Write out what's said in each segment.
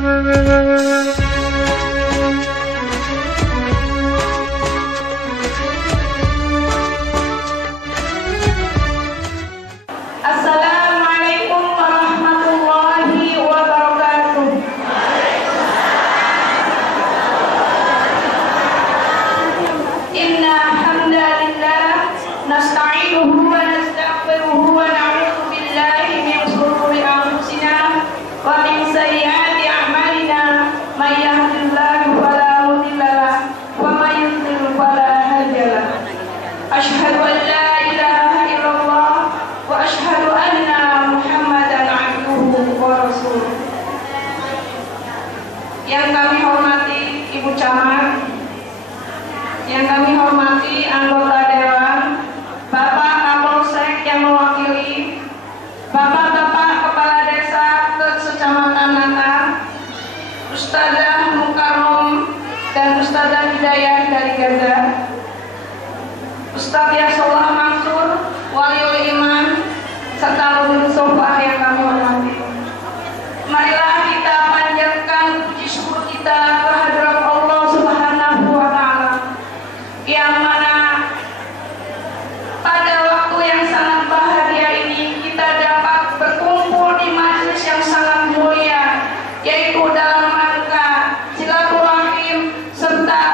Assalamualaikum warahmatullahi wabarakatuh. Inna hamdalillah nasta'inuhu wa nastaghfiruhu wa na'udzu billahi min shururi anfusina wa min sayyiati a'malina may yahdihillahu fala mudilla lahu wa may yudlil fala hadiya lahu. Asyhadu an la ilaha illallah wa asyhadu anna Muhammadan abduhu wa rasuluh. Yang kami hormati Ibu Camat, yang kami hormati anggota dewan, Bapak Kapolsek yang mewakili, Bapak-bapak kepala desa Kecamatan Natar, Ustadzah Mukarrom dan Ustadzah Hidayah dari Gaza, Ustadz Yasollah Mansur, Waliul Iman, serta ulun sofa yang kami hormati. Marilah kita panjatkan puji syukur kita kehadirat Allah Subhanahu wa Ta'ala, yang mana pada waktu yang sangat bahagia ini kita dapat berkumpul di majelis yang sangat mulia, yaitu dalam rangka silaturahim serta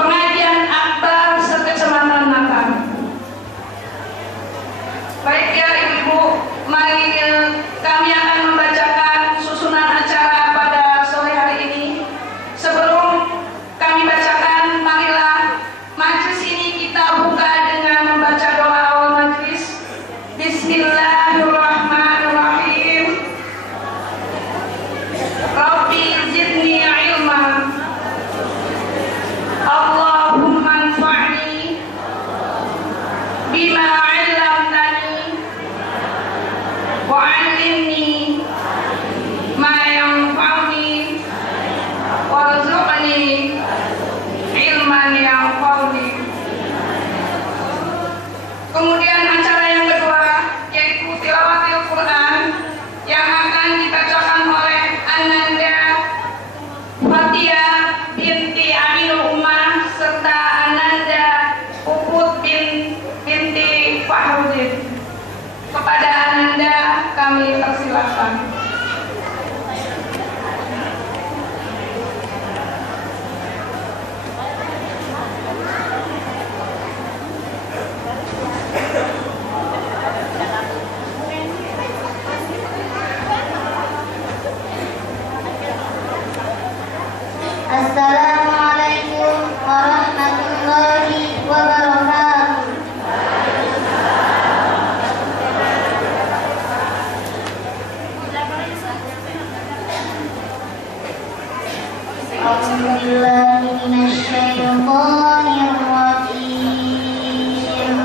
pengajian akbar sekecamatan Natar. Baik ya Ibu, mari kami akan membacakan susunan acara pada sore hari ini. Sebelum kami bacakan, marilah majelis ini kita buka dengan membaca doa awal majelis. Bismillahirrahmanirrahim. Rabbi zidni ilma. Allahumma anfa'ni bima 'allamtani wa 'allimni ma yanfa'uni warzuqni ilman yanfa'uni. Kemudian acara yang kedua yaitu tilawatil Quran yang akan dibacakan oleh Ananda Fatia binti Aminul Ummah serta Ananda Puput binti Fahrudin. Kepada Ananda kami persilahkan. Assalamualaikum warahmatullahi wabarakatuh. A'udzubillahi minasyaitonir rajim.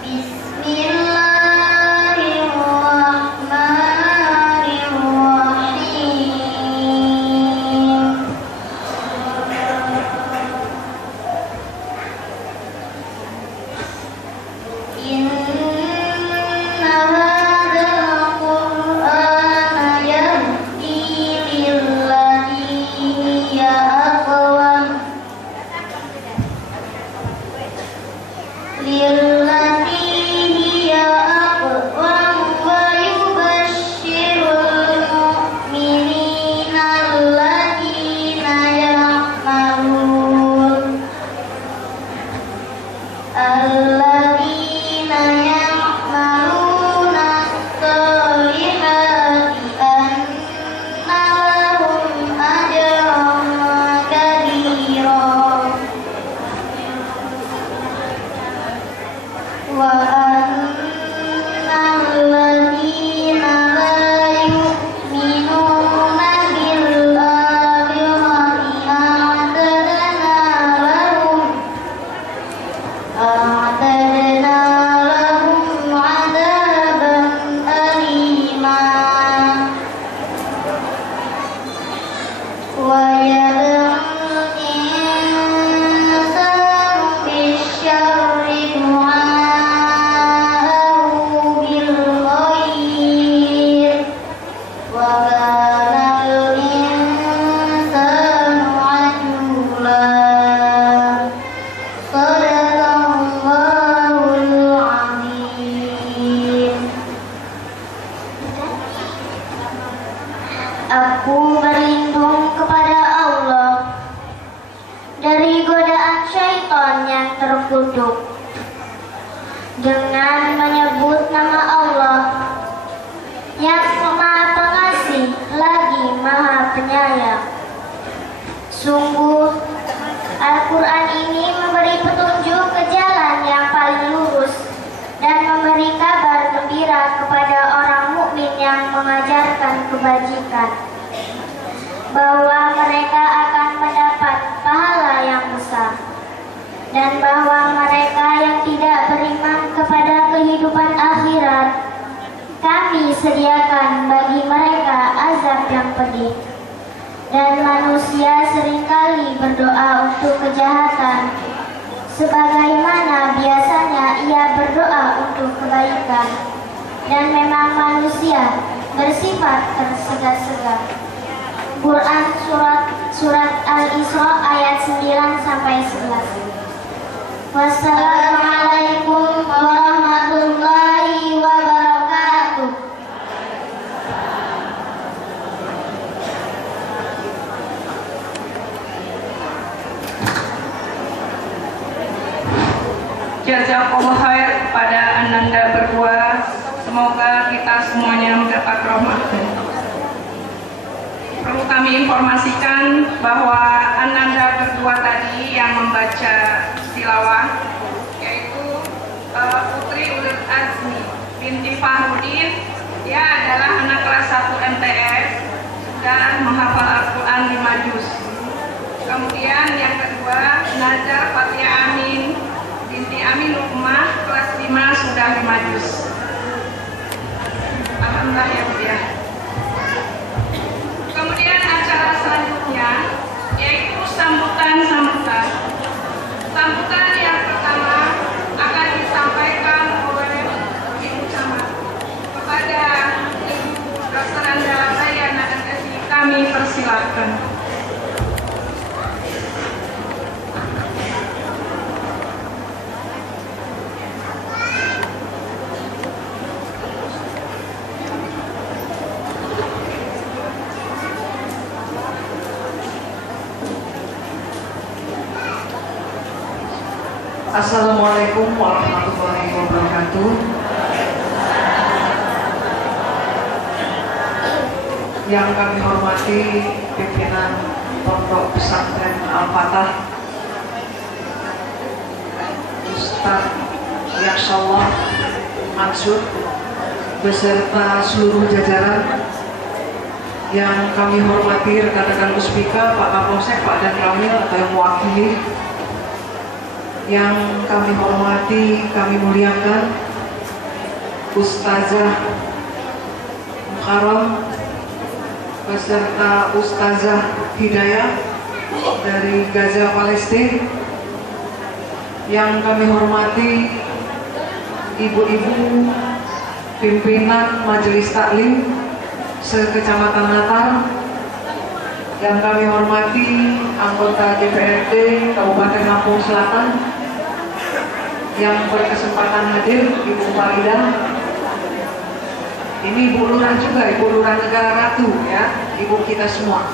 Bismillahirrahmanirrahim. Inna hadzal Qur'ana yahdi lillati hiya Aku berlindung kepada Allah dari godaan syaitan yang terkutuk dengan menyebut nama Allah yang Maha Pengasih lagi Maha Penyayang. Sungguh Al-Quran ini memberi petunjuk ke jalan yang paling lurus dan memberi kabar gembira kepada orang mukmin yang mengajarkan kebajikan, bahwa mereka akan mendapat pahala yang besar, dan bahwa mereka yang tidak beriman kepada kehidupan akhirat, kami sediakan bagi mereka azab yang pedih. Dan manusia seringkali berdoa untuk kejahatan, sebagaimana biasanya ia berdoa untuk kebaikan. Dan memang manusia bersifat tersegah-segah. Quran surat Al-Isra ayat 9-11. Wassalamualaikum warahmatullahi wabarakatuh. Jazakallah khair pada Ananda berdua. Semoga kita semuanya mendapat rahmat. Perlu kami informasikan bahwa Ananda berdua tadi yang membaca tilawah yaitu Putri Ulul Azmi binti Fahrudin. Dia adalah anak kelas 1 MTS dan menghafal Al-Quran 5 juz. Kemudian yang kedua Najar Fatia Amin binti Amin Lukmah kelas 5 sudah 5 juz. Alhamdulillah ya Bu ya. Kemudian acara selanjutnya yaitu sambutan. Sambutan yang pertama akan disampaikan oleh Ibu Camat kepada Ibu Dr. Andala Sayana MSI. Kami persilakan. Assalamualaikum warahmatullahi wabarakatuh. Yang kami hormati pimpinan Pondok Pesantren Al-Fatah, Ustadz Yaksallah Mansur beserta seluruh jajaran. Yang kami hormati rekan-rekan Muspika, Pak Kapolsek, Pak Dan Ramil atau yang mewakili. Yang kami hormati, kami muliakan Ustazah Mukarram beserta Ustazah Hidayah dari Gaza, Palestina. Yang kami hormati ibu-ibu pimpinan Majelis Taklim se-Kecamatan Natal. Yang kami hormati anggota DPRD Kabupaten Lampung Selatan yang berkesempatan hadir, Ibu Faridah. Ini Ibu Lurah juga, Ibu Lurah Negara Ratu ya, Ibu kita semua.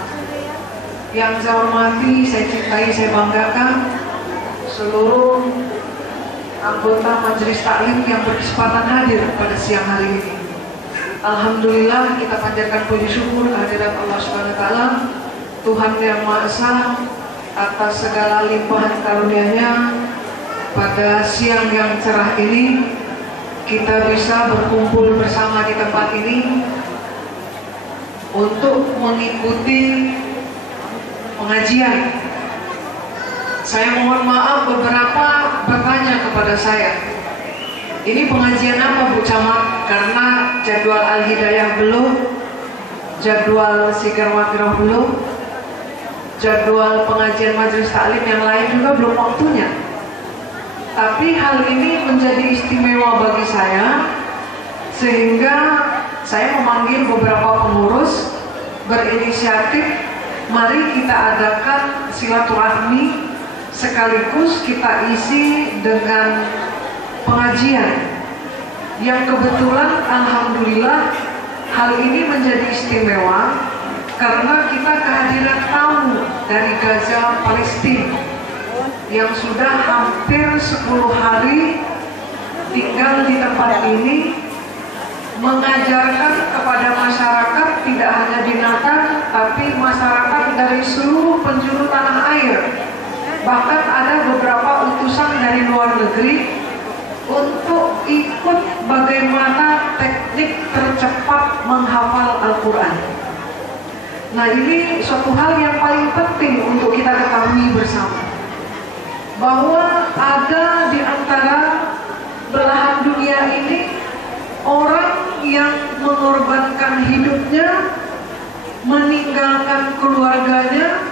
Yang saya hormati, saya cintai, saya banggakan seluruh anggota Majelis Taklim yang berkesempatan hadir pada siang hari ini. Alhamdulillah kita panjatkan puji syukur kehadirat Allah Subhanahu wa taala, Tuhan yang Maha Esa, atas segala limpahan karunia-Nya. Pada siang yang cerah ini kita bisa berkumpul bersama di tempat ini untuk mengikuti pengajian. Saya mohon maaf, beberapa bertanya kepada saya, ini pengajian apa Bu Camat? Karena jadwal Al-Hidayah belum, jadwal Sigar Wakirah belum, jadwal pengajian Majelis Taklim yang lain juga belum waktunya. Tapi hal ini menjadi istimewa bagi saya, sehingga saya memanggil beberapa pengurus berinisiatif, mari kita adakan silaturahmi sekaligus kita isi dengan pengajian yang kebetulan alhamdulillah hal ini menjadi istimewa karena kita kehadiran tamu dari Gaza, Palestina yang sudah hampir 10 hari tinggal di tempat ini, mengajarkan kepada masyarakat tidak hanya di Natal, tapi masyarakat dari seluruh penjuru tanah air. Bahkan ada beberapa utusan dari luar negeri untuk ikut bagaimana teknik tercepat menghafal Al-Quran. Nah, ini suatu hal yang paling penting untuk kita ketahui bersama, bahwa ada di antara belahan dunia ini orang yang mengorbankan hidupnya, meninggalkan keluarganya,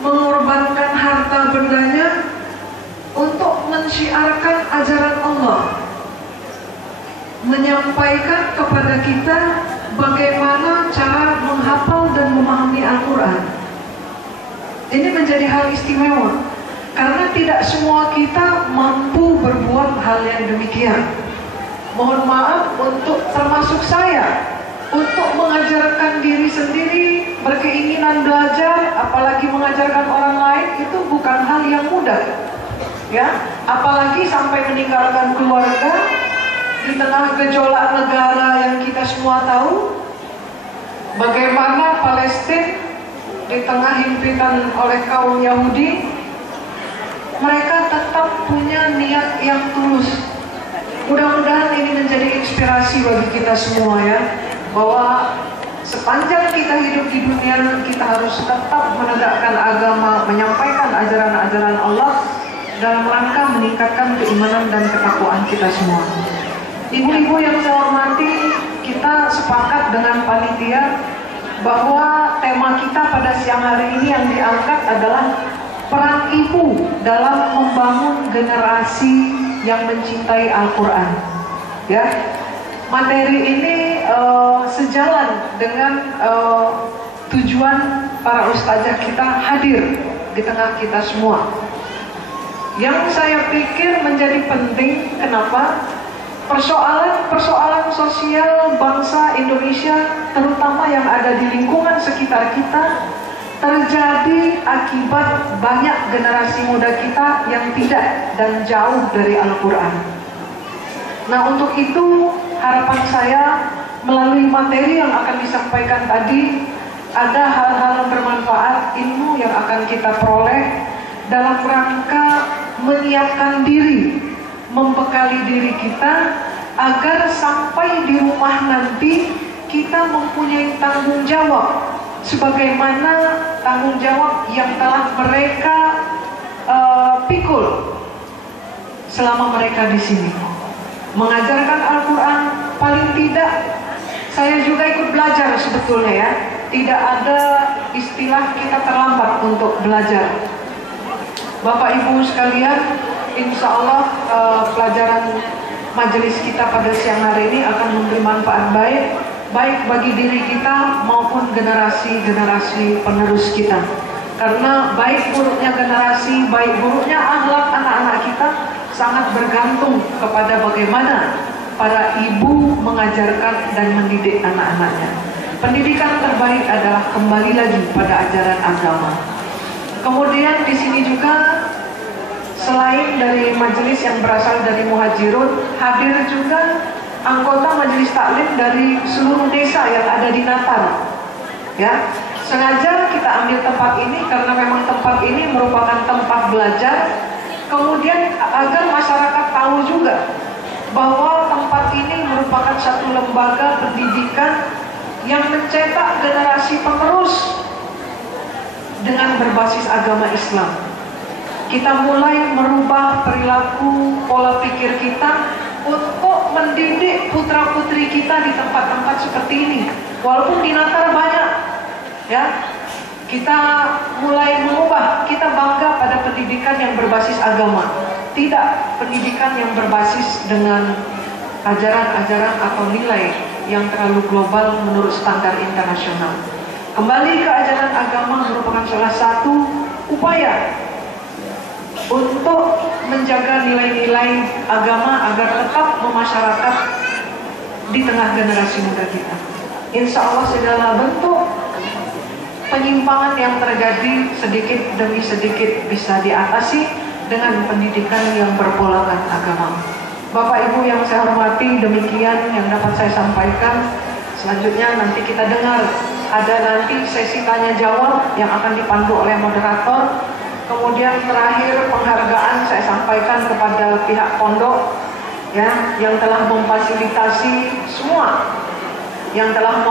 mengorbankan harta bendanya untuk mensyiarkan ajaran Allah, menyampaikan kepada kita bagaimana cara menghafal dan memahami Al-Quran. Ini menjadi hal istimewa karena tidak semua kita mampu berbuat hal yang demikian. Mohon maaf untuk termasuk saya, untuk mengajarkan diri sendiri, berkeinginan belajar, apalagi mengajarkan orang lain, itu bukan hal yang mudah, ya. Apalagi sampai meninggalkan keluarga di tengah gejolak negara yang kita semua tahu, bagaimana Palestina di tengah himpitan oleh kaum Yahudi, mereka tetap punya niat yang tulus. Mudah-mudahan ini menjadi inspirasi bagi kita semua, ya, bahwa sepanjang kita hidup di dunia, kita harus tetap menegakkan agama, menyampaikan ajaran-ajaran Allah dalam rangka meningkatkan keimanan dan ketakwaan kita semua. Ibu-ibu yang saya hormati, kita sepakat dengan panitia bahwa tema kita pada siang hari ini yang diangkat adalah peran ibu dalam membangun generasi yang mencintai Al-Quran, ya. Materi ini sejalan dengan tujuan para ustazah kita hadir di tengah kita semua. Yang saya pikir menjadi penting, kenapa? Persoalan sosial bangsa Indonesia, terutama yang ada di lingkungan sekitar kita, terjadi akibat banyak generasi muda kita yang tidak dan jauh dari Al-Quran. Nah, untuk itu harapan saya melalui materi yang akan disampaikan tadi, ada hal-hal yang bermanfaat, ilmu yang akan kita peroleh dalam rangka menyiapkan diri, membekali diri kita agar sampai di rumah nanti kita mempunyai tanggung jawab sebagaimana tanggung jawab yang telah mereka pikul selama mereka di sini. Mengajarkan Al-Quran, paling tidak saya juga ikut belajar sebetulnya, ya. Tidak ada istilah kita terlambat untuk belajar. Bapak Ibu sekalian, insya Allah pelajaran majelis kita pada siang hari ini akan memberi manfaat baik bagi diri kita maupun generasi-generasi penerus kita. Karena baik buruknya generasi, baik buruknya akhlak anak-anak kita sangat bergantung kepada bagaimana para ibu mengajarkan dan mendidik anak-anaknya. Pendidikan terbaik adalah kembali lagi pada ajaran agama. Kemudian di sini juga selain dari majelis yang berasal dari Muhajirun, hadir juga anggota majelis taklim dari seluruh desa yang ada di Natal, ya. Sengaja kita ambil tempat ini karena memang tempat ini merupakan tempat belajar, kemudian agar masyarakat tahu juga bahwa tempat ini merupakan satu lembaga pendidikan yang mencetak generasi penerus dengan berbasis agama Islam. Kita mulai merubah perilaku, pola pikir kita untuk mendidik putra-putri kita di tempat-tempat seperti ini. Walaupun di Natal banyak, ya, kita mulai mengubah. Kita bangga pada pendidikan yang berbasis agama, tidak pendidikan yang berbasis dengan ajaran-ajaran atau nilai yang terlalu global menurut standar internasional. Kembali ke ajaran agama merupakan salah satu upaya untuk menjaga nilai-nilai agama agar tetap memasyarakat di tengah generasi muda kita. Insya Allah segala bentuk penyimpangan yang terjadi sedikit demi sedikit bisa diatasi dengan pendidikan yang berpolakan agama. Bapak Ibu yang saya hormati, demikian yang dapat saya sampaikan. Selanjutnya nanti kita dengar ada nanti sesi tanya jawab yang akan dipandu oleh moderator. Kemudian terakhir penghargaan saya sampaikan kepada pihak pondok ya yang telah memfasilitasi semua, yang telah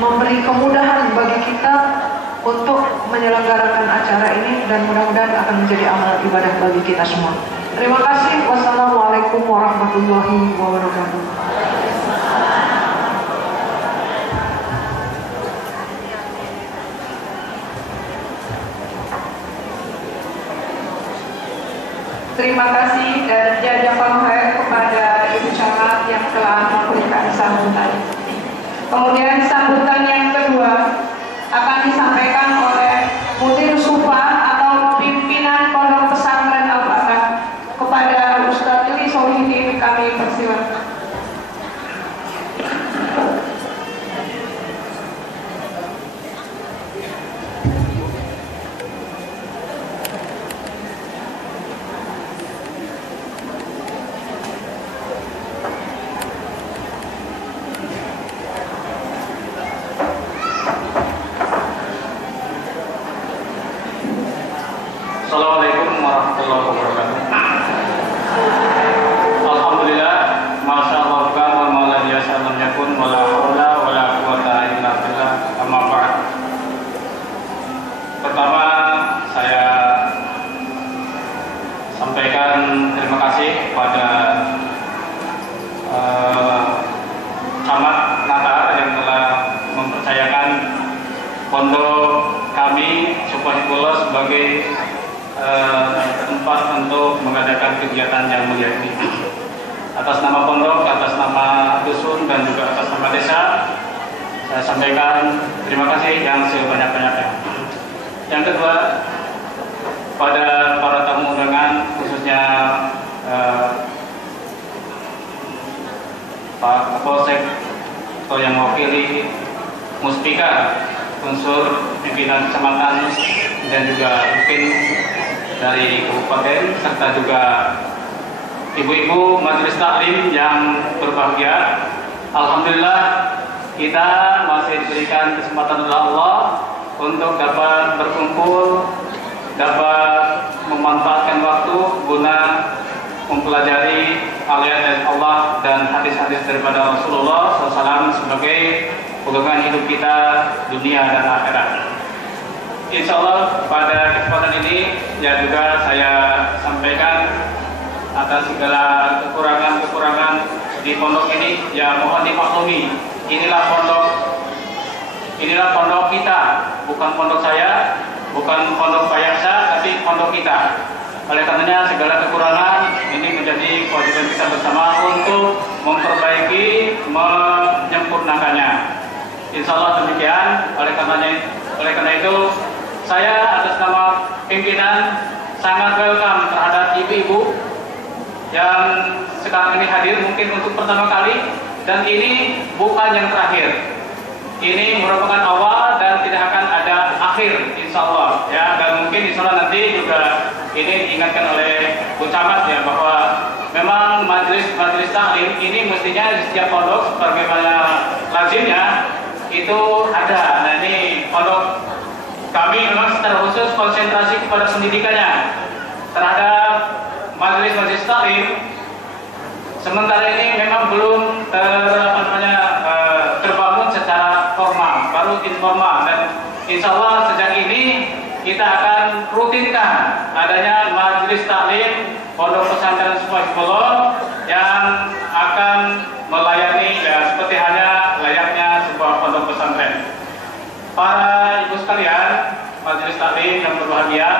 memberi kemudahan bagi kita untuk menyelenggarakan acara ini, dan mudah-mudahan akan menjadi amal ibadah bagi kita semua. Terima kasih. Wassalamualaikum warahmatullahi wabarakatuh. Terima kasih dan jazakallahu khair kepada Ibu Camat yang telah memberikan sambutan. Kemudian sambutan yang kedua akan disampaikan oleh Mudir Sufa atau pimpinan Pondok Pesantren Al-Barakah. Kepada Ustaz Ili Solihin kami persilakan. Assalamualaikum warahmatullahi wabarakatuh. Alhamdulillah, masya Allah kan wa ma la yasha lam yakun wa la haula wa la quwata illa billah. Amma ba'd. Pertama saya sampaikan terima kasih kepada Camat Natar yang telah mempercayakan pondok kami Subhanallah sebagai tempat untuk mengadakan kegiatan yang mulia ini. Atas nama pondok, atas nama dusun, dan juga atas nama desa, saya sampaikan terima kasih yang sebanyak-banyaknya. Yang kedua, pada para tamu undangan, khususnya Pak Kapolsek atau yang mewakili Muspika, unsur pimpinan kecamatan, dan juga mungkin dari kabupaten, serta juga ibu-ibu majelis taklim yang berbahagia. Alhamdulillah kita masih diberikan kesempatan oleh Allah untuk dapat berkumpul, dapat memanfaatkan waktu guna mempelajari ayat Allah dan hadis-hadis daripada Rasulullah SAW sebagai pegangan hidup kita dunia dan akhirat. Insya Allah pada kesempatan ini ya juga saya sampaikan atas segala kekurangan-kekurangan di pondok ini ya mohon dimaklumi. Inilah pondok kita, bukan pondok saya, bukan pondok Pak Yaksa, tapi pondok kita. Oleh karenanya segala kekurangan ini menjadi kewajiban kita bersama untuk memperbaiki, menyempurnakannya. Insya Allah demikian. Oleh karena itu saya atas nama pimpinan sangat welcome terhadap ibu-ibu yang sekarang ini hadir mungkin untuk pertama kali, dan ini bukan yang terakhir. Ini merupakan awal dan tidak akan ada akhir, insya Allah ya. Dan mungkin insya Allah nanti juga ini diingatkan oleh Bu Camat ya, bahwa memang majelis taklim ini mestinya di setiap pondok sebagaimana lazimnya itu ada. Nah ini pondok kami memang secara khusus konsentrasi kepada pendidikannya terhadap majelis taklim. Sementara ini memang belum terbangun secara formal, baru informal, dan insya Allah sejak ini kita akan rutinkan adanya majelis taklim Pondok Pesantren Subhanallah yang akan melayani ya seperti hanya layaknya sebuah pondok pesantren. Para ibu sekalian, majelis taklim yang berbahagia,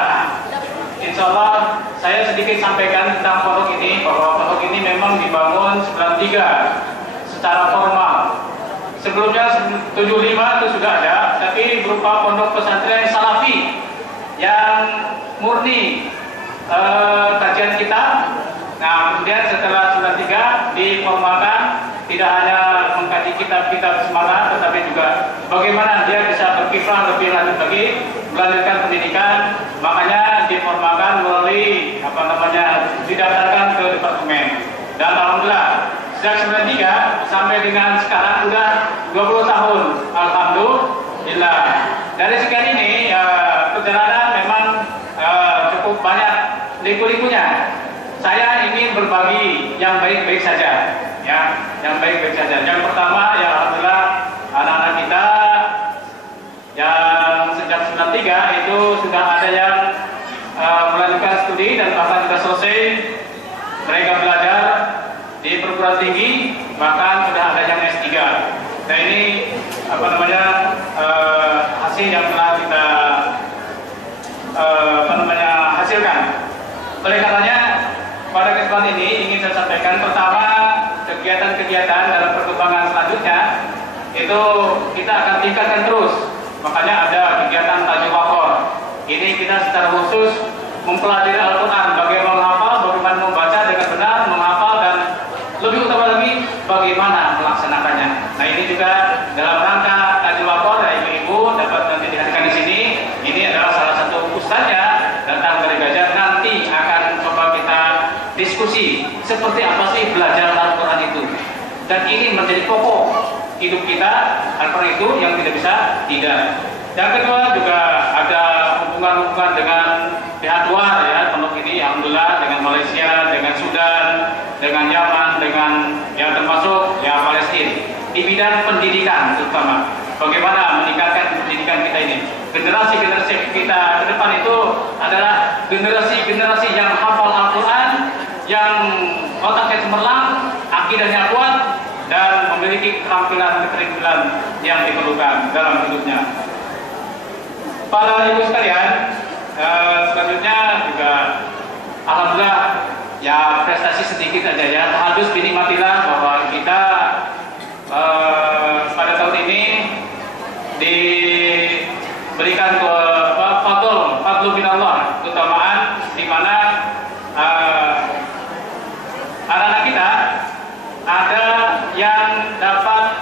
insya Allah saya sedikit sampaikan tentang pondok ini, bahwa pondok ini memang dibangun 93 secara formal. Sebelumnya 75 itu sudah ada, tapi berupa pondok pesantren salafi yang murni kajian kitab. Nah kemudian setelah 93 diformalkan, tidak hanya mengkaji kitab-kitab semata, tapi juga bagaimana dia bisa berkiprah lebih lanjut lagi, melanjutkan pendidikan. Makanya diformalkan melalui didaftarkan ke departemen. Dan alhamdulillah sejak 93 sampai dengan sekarang sudah 20 tahun, alhamdulillah. Dari sekian ini perjalanan memang cukup banyak liku-likunya. Saya ingin berbagi yang baik-baik saja, ya, yang baik-baik saja. Yang pertama, ya alhamdulillah anak-anak kita yang sejak 93 itu sudah ada yang melanjutkan studi dan bahkan sudah selesai. Mereka belajar di perguruan tinggi, bahkan sudah ada yang S3. Nah ini hasil yang telah kita hasilkan. Oleh karenanya pada kesempatan ini ingin saya sampaikan, pertama, kegiatan-kegiatan dalam perkembangan selanjutnya itu kita akan tingkatkan terus. Makanya ada kegiatan tajwid wakor. Ini kita secara khusus mempelajari Al-Quran, bagaimana menghafal, bagaimana membaca dengan benar, menghafal, dan lebih utama lagi bagaimana melaksanakannya. Nah ini juga dalam rangka tajwid wakor, ya ibu-ibu dapat nanti dihadirkan di sini. Ini adalah salah satu ustaznya datang dari Gajah, nanti akan coba kita diskusi seperti apa sih belajar Al-Quran itu. Dan ini menjadi pokok hidup kita, Al-Quran itu yang tidak bisa tidak. Yang kedua juga ada hubungan-hubungan dengan pihak luar, ya, pondok ini alhamdulillah dengan Malaysia, dengan Sudan, dengan Yaman, dengan yang termasuk ya Palestina di bidang pendidikan terutama. Bagaimana meningkatkan pendidikan kita ini. Generasi-generasi kita ke depan itu adalah generasi-generasi yang hafal Al-Quran, yang otaknya cemerlang, akidahnya kuat, dan memiliki keterampilan yang diperlukan dalam hidupnya. Para ibu sekalian, selanjutnya juga alhamdulillah ya prestasi sedikit aja ya. Tahadus binikmatillah bahwa kita pada tahun ini diberikan fadlu minallah, keutamaan di mana anak-anak kita ada yang dapat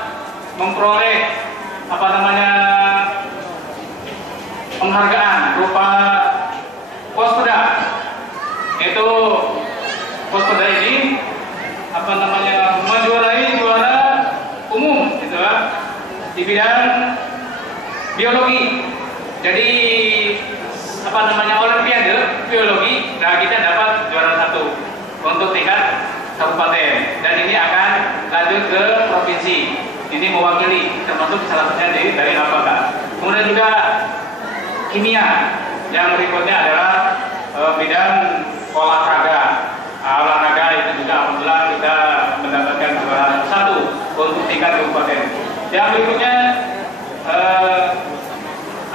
memperoleh penghargaan berupa Pospoda. Itu Pospoda ini menjuarai juara umum gitu, di bidang biologi. Jadi olimpiade biologi. Nah kita dapat juara 1 untuk tingkat kabupaten, dan ini akan lanjut ke provinsi. Ini mewakili, termasuk salah satunya dari Alpaka. Kemudian juga kimia. Yang berikutnya adalah bidang olahraga. Olahraga itu juga alhamdulillah kita mendapatkan juara 1 untuk tingkat kabupaten. Yang berikutnya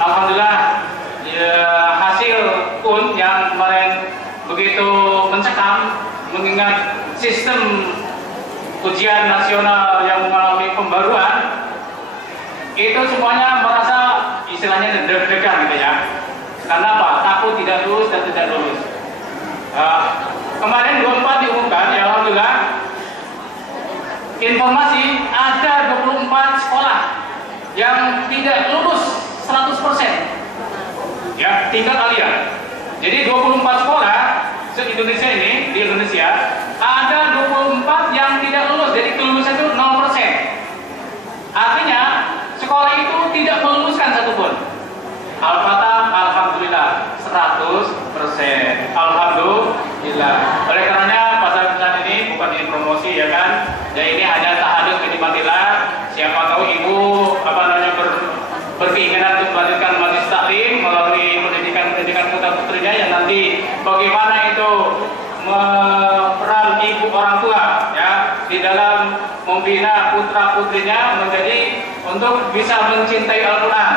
alhamdulillah ya, hasil pun yang kemarin begitu mencekam, mengingat sistem ujian nasional yang mengalami pembaruan, itu semuanya merasa istilahnya deg-degan gitu ya. Karena apa? Takut tidak lulus dan tidak lulus. Kemarin 24 diumumkan, ya alhamdulillah, informasi ada 24 sekolah yang tidak lulus 100%. Ya, tingkat alia. Jadi 24 sekolah se-Indonesia ini, di Indonesia ada 24 yang tidak lulus, jadi kelulusan itu 0%. Artinya sekolah itu tidak meluluskan satupun. Al-Fatah, alhamdulillah 100%. Alhamdulillah. Oleh karenanya pada saat ini bukan ini promosi ya kan, ya ini hanya tahadus binikmatillah. Siapa tahu ibu berkeinginan untuk melanjutkan majlis taklim melalui pendidikan putra-putrinya, yang nanti bagaimana itu peran ibu orang tua ya di dalam membina putra-putrinya menjadi untuk bisa mencintai Al-Quran.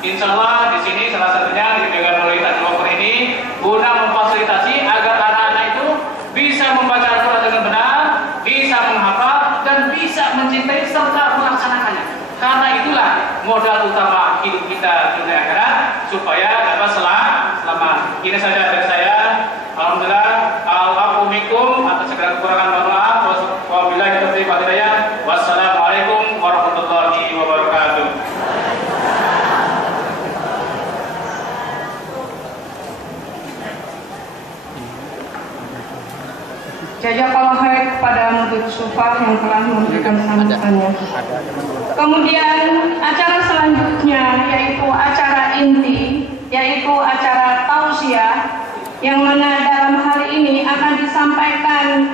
Insya Allah di sini salah satunya dengan melalui tajwid wakor ini guna memfasilitasi agar anak-anak itu bisa membaca Al-Quran dengan benar, bisa menghafal, dan bisa mencintai serta melaksanakannya. Karena itulah modal utama hidup kita dunia akhirat, supaya dapat selamat. Ini saja dari saya. Alhamdulillah. Al-Afumikum atas segala kekurangan, mohon maaf. Wabillahi taufiq wal hidayah. Wassalamualaikum warahmatullahi wabarakatuh. Sufar yang telah memberikan sambutannya. Kemudian acara selanjutnya yaitu acara inti, yaitu acara tausiah, yang mana dalam hari ini akan disampaikan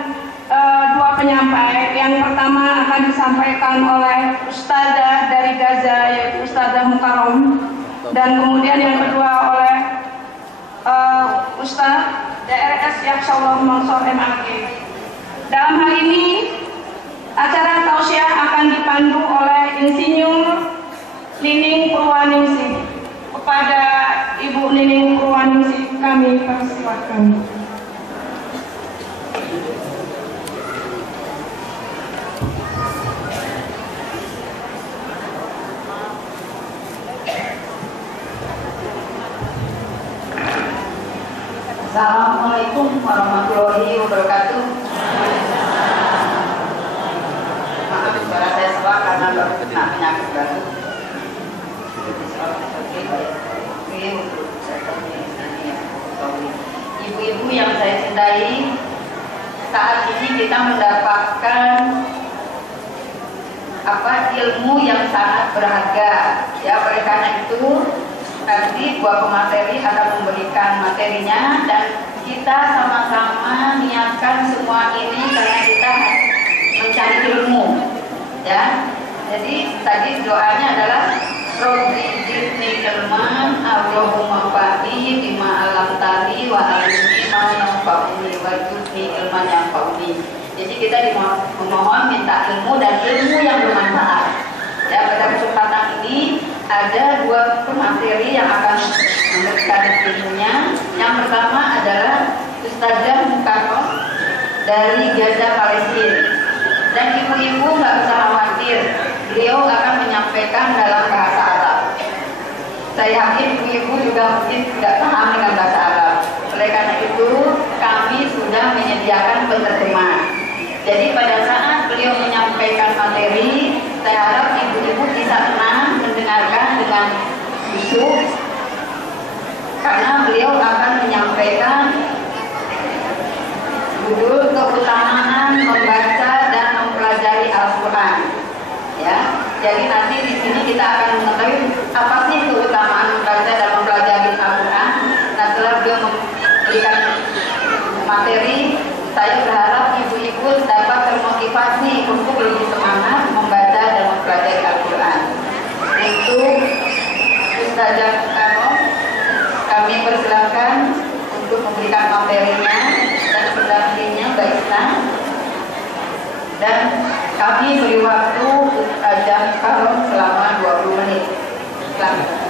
dua penyampai. Yang pertama akan disampaikan oleh Ustadzah dari Gaza, yaitu Ustadzah Mukarram, dan kemudian yang kedua oleh Ustadz DRS Yaksyallah Mansur MAG. Dalam hal ini acara tausiah akan dipandu oleh Insinyur Nining Purwaningsih. Kepada Ibu Nining Purwaningsih kami persilakan. Assalamualaikum warahmatullahi wabarakatuh. Maaf suara saya serak karena baru kena penyakit baru. Ibu-ibu yang saya cintai, saat ini kita mendapatkan ilmu yang sangat berharga. Ya, oleh karena itu nanti dua pemateri akan memberikan materinya dan kita sama-sama niatkan semua ini karena kita mencari ilmu. Ya, jadi tadi doanya adalah Robbi zidni ilman, Allahumma fa'li bima alamtani wa alimni ma yanfa'uni wa zidni ilman yanfa'uni. Jadi kita memohon minta ilmu dan ilmu yang bermanfaat. Ya, pada kesempatan ini ada dua pemateri yang akan memberikan ilmunya. Yang pertama adalah Ustadzah Mukarram dari Gaza, Palestina. Dan ibu-ibu nggak usah khawatir, beliau akan menyampaikan dalam bahasa Arab. Saya yakin ibu-ibu juga mungkin tidak paham dengan bahasa Arab. Oleh karena itu kami sudah menyediakan penerjemah. Jadi pada saat beliau menyampaikan materi, saya harap ibu-ibu bisa tenang mendengarkan dengan khusyuk, karena beliau akan menyampaikan judul keutamaan membaca dan mempelajari Al-Quran. Ya, jadi nanti di sini kita akan mengetahui apa sih keutamaan membaca dan mempelajari Al-Quran. Nah, setelah beliau memberikan materi, saya berharap ibu-ibu dapat termotivasi untuk lebih semangat membaca dan mempelajari Al-Quran. Untuk Ustadzah Mukarram, kami persilakan untuk memberikan materinya dan pendampingnya Mbak Isna. Dan kami beri waktu Ustadzah Mukarram selama 20 menit. Selamat.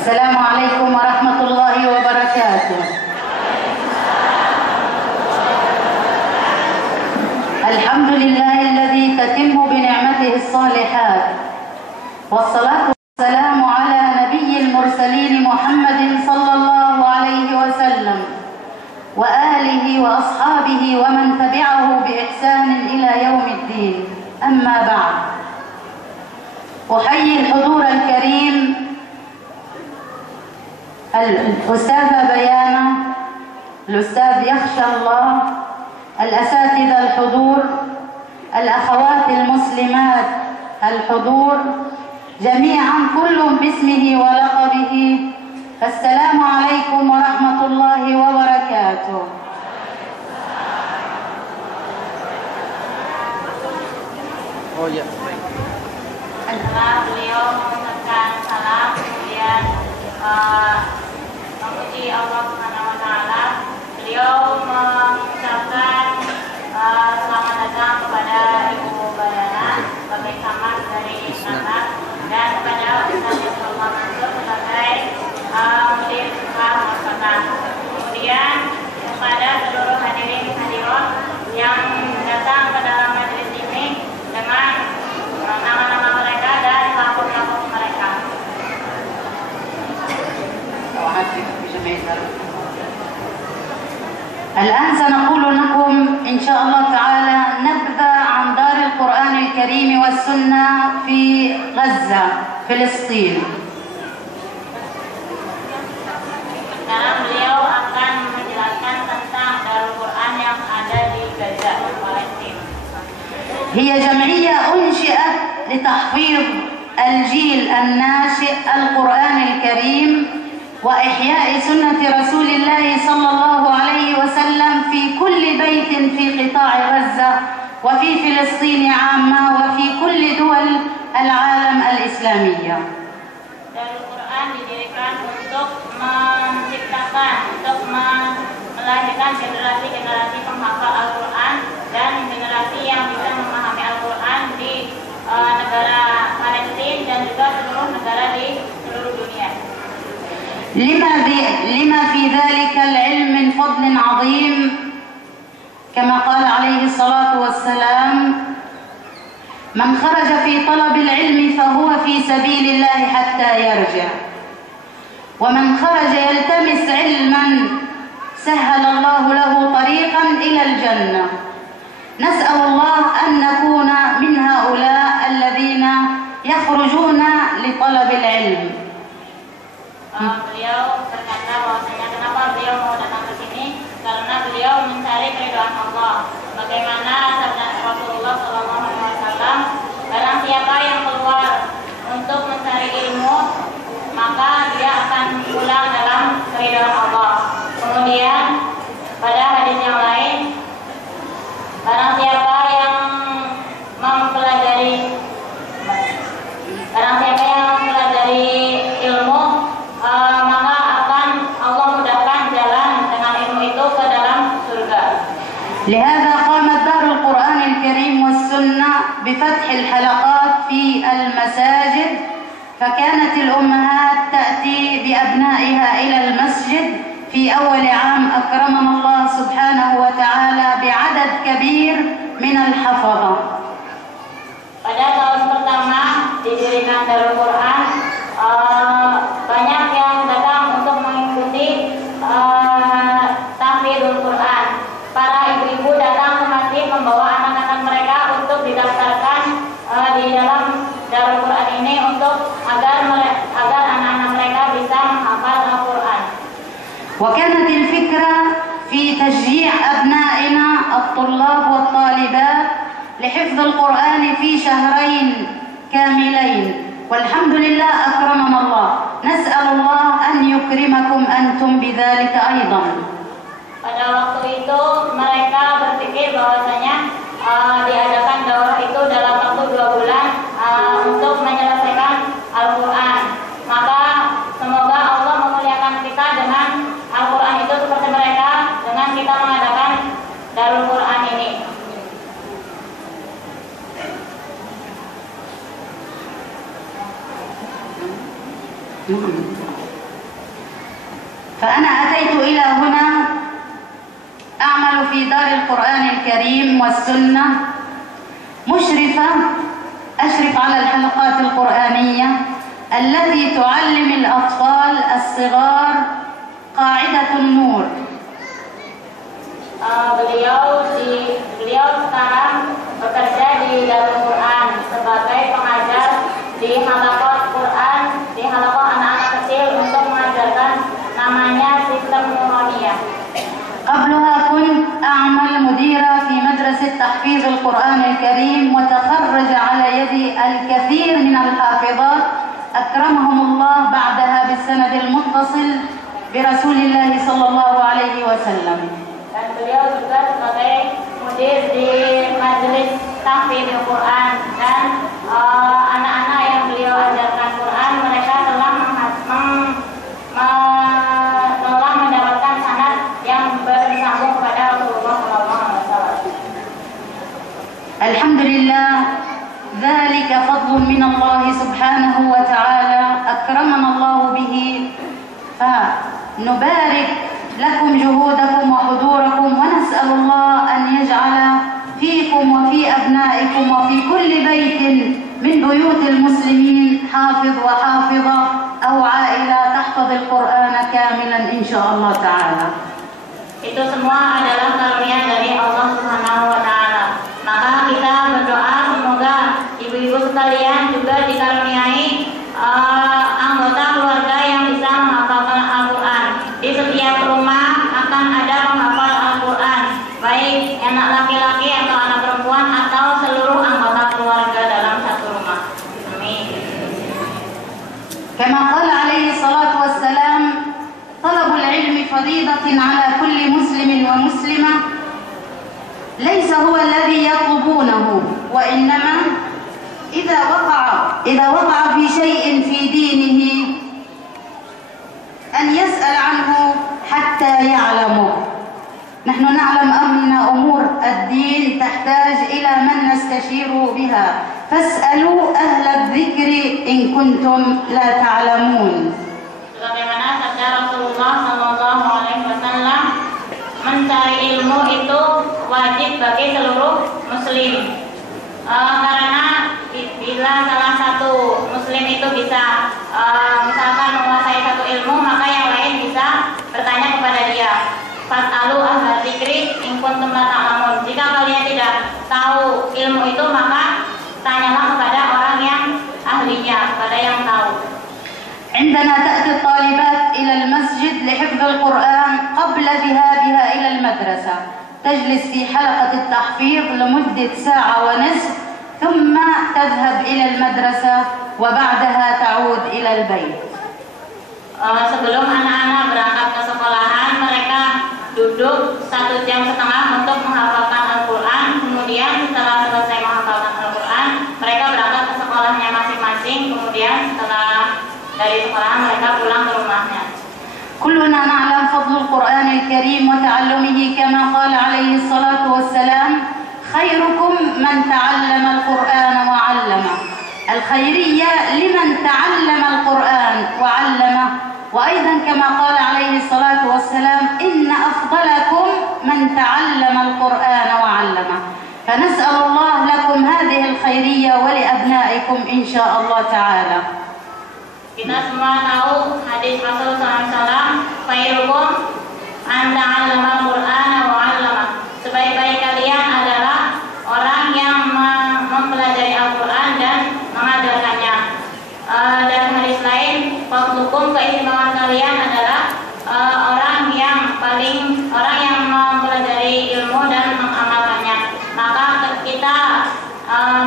Assalamualaikum warahmatullahi wabarakatuh. Alhamdulillahilladzi tatimmu bi ni'matihi as-salihat. Wassalatu wassalamu ala nabiyyil mursalin Muhammadin sallallahu alaihi wasallam wa alihi wa ashabihi wa man tabi'ahu bi ihsanin ila yaumiddin. Amma ba'd. Uhayyi al-hudur al-karim الأستاذة بيانة، الأستاذ يخشى الله، الأساتذة الحضور، الأخوات المسلمات الحضور، جميعا كل باسمه ولقبه. فالسلام عليكم ورحمة الله وبركاته. Setelah beliau mengucapkan salam, kemudian memuji Allah Subhanahu wa Ta'ala, beliau mengucapkan selamat datang kepada Ibu Bayana sebagai camat dari Natal dan kepada Ustaz Yaksyallah Mansur sebagai mudir sekolah Maskota. Kemudian kepada seluruh hadirin hadirat yang datang ke dalam majelis ini dengan الآن سنقول لكم إن شاء الله تعالى نبذة عن دار القرآن الكريم والسنة في غزة فلسطين. Sekarang beliau akan menjelaskan tentang Darul Quran yang ada di Gaza, Palestina. هي جمعية أنشئت لتحفيظ الجيل الناشئ القرآن الكريم وإحياء سنة رسول الله صلى الله عليه وسلم في كل بيت في قطاع غزة وفي فلسطين عامة وفي كل دول العالم الإسلامية. Darul Quran didirikan untuk menciptakan, untuk melahirkan generasi-generasi penghafal Al-Quran dan generasi yang bisa memahami Al-Quran di negara Palestina dan juga seluruh negara di seluruh dunia. لما في ذلك العلم من فضل عظيم كما قال عليه الصلاة والسلام: من خرج في طلب العلم فهو في سبيل الله حتى يرجع، ومن خرج يلتمس علما سهل الله له طريقا إلى الجنة. نسأل الله أن نكون من هؤلاء الذين يخرجون لطلب العلم. Beliau berkata bahwasanya kenapa beliau mau datang ke sini, karena beliau mencari keridhaan Allah. Bagaimana sabda Rasulullah SAW, barang siapa yang keluar untuk mencari ilmu, maka dia akan pulang dalam keridhaan Allah. Kemudian pada hadis yang lain, barang siapa yang mempelajari ilmu, maka akan Allah mudahkan jalan dengan ilmu itu ke dalam surga. لهذا قامت دار القرآن الكريم والسنة بفتح الحلقات في المساجد، فكانت الأمهات تأتي بأبنائها إلى المسجد في أول عام أكرمنا الله سبحانه وتعالى بعدد كبير من الحفظة. Pada tahun pertama didirikan Darul Quran, banyak yang datang untuk mengikuti tahfidzul Quran. Para ibu-ibu datang ke masjid membawa anak-anak mereka untuk didaftarkan di dalam Darul Quran ini untuk agar anak-anak mereka bisa menghafal Al-Quran. وكانت الفكرة في تشجيع أبنائنا الطلاب والطالبات لحفظ القرآن في شهرين كاملين، والحمد لله أكرمنا الله. نسأل الله أن يكرمكم أنتم بذلك أيضا. Pada waktu itu mereka berpikir bahwasanya diadakan daurah itu dalam waktu 2 bulan untuk menyelesaikan Al-Quran. Maka semoga Allah memuliakan kita dengan Al-Quran itu seperti mereka dengan kita mengadakan Darul Quran ini. فأنا أتيت إلى هنا أعمل في دار القرآن الكريم والسنة مشرفة، أشرف على الحلقات القرآنية التي تعلم الأطفال الصغار قاعدة النور. Beliau sekarang bekerja di Darul Quran sebagai pengajar di halaqah Quran, di halaqah anak-anak kecil untuk mengajarkan namanya sistem nuraniyah. قبلها كنت أعمل مديرة في مدرسة تحفيظ القرآن الكريم، وتخرج على يدي الكثير من الحافظات أكرمهم الله بعدها بالسند المتصل برسول الله صلى الله عليه وسلم. Dan beliau juga sebagai mudir di majelis tahfidz Quran, dan anak-anak yang beliau ajarkan Quran mereka telah mendapatkan sanad yang bersambung kepada Rasulullah SAW. Alhamdulillah, ذلك فضل من الله سبحانه وتعالى أكرمنا الله به، فنبارك لكم جهودكم وحضوركم، ونسأل الله أن يجعل فيكم وفي أبنائكم وفي كل بيت من بيوت المسلمين حافظ وحافظة أو عائلة تحفظ القرآن كاملا إن شاء الله تعالى. Itu semua adalah karunia dari Allah Subhanahu wa Ta'ala. Maka kita berdoa semoga ibu-ibu sekalian juga dikaruniai anggota keluarga yang bisa menghafalkan Al-Quran. Di setiap rumah akan ada penghafal Al-Quran, baik anak laki-laki atau anak perempuan atau seluruh anggota keluarga dalam satu rumah. Amin. كما قال عليه الصلاة والسلام: طلب العلم فريضة على كل مسلم ومسلمة، ليس هو الذي يطلبونه، وإنما إذا وقع في شيء في دينه أن يسأل عنه حتى يعلمه. نحن نعلم أن أمور الدين تحتاج إلى من نستشير بها، فاسألوا أهل الذكر إن كنتم لا تعلمون. Sebagaimana sabda Rasulullah Sallallahu Alaihi Wasallam, mencari ilmu itu wajib bagi seluruh muslim. Karena bila salah satu muslim itu bisa misalkan menguasai satu ilmu, maka yang lain bisa bertanya kepada dia. Fas'alu ahla dzikri in kuntum la ta'lamun. Jika kalian tidak tahu ilmu itu, maka tanyalah kepada orang yang ahlinya, kepada yang tahu. عندنا تأتي الطالبات إلى المسجد لحفظ القرآن قبل ذهابها إلى المدرسة، تجلس في حلقة التحفيظ لمدة ساعة ونصف، ثم تذهب إلى المدرسة وبعدها تعود إلى البيت. Sebelum anak-anak berangkat ke sekolahan, mereka duduk 1,5 jam untuk menghafalkan Al-Quran. Kemudian setelah selesai menghafalkan Al-Quran, mereka berangkat ke sekolahnya masing-masing. Kemudian setelah dari sekolah mereka pulang ke rumahnya. كلنا نعلم فضل القرآن الكريم وتعلمه كما قال عليه الصلاة والسلام: خيركم من تعلم القرآن وعلمه. الخيرية لمن تعلم القرآن وعلمه، وأيضا كما قال عليه الصلاة والسلام: إن أفضلكم من تعلم القرآن وعلمه. فنسأل الله لكم هذه الخيرية ولأبنائكم إن شاء الله تعالى. Kita semua tahu hadis Rasulullah SAW, khairukum man ta'allama al-Qur'ana wa 'allama. Sebaik-baik kalian adalah orang yang mempelajari Al-Quran dan mengajarkannya. Dan hadis lain, fadlukum, keistimewaan kalian adalah orang yang mempelajari ilmu dan mengamalkannya. Maka kita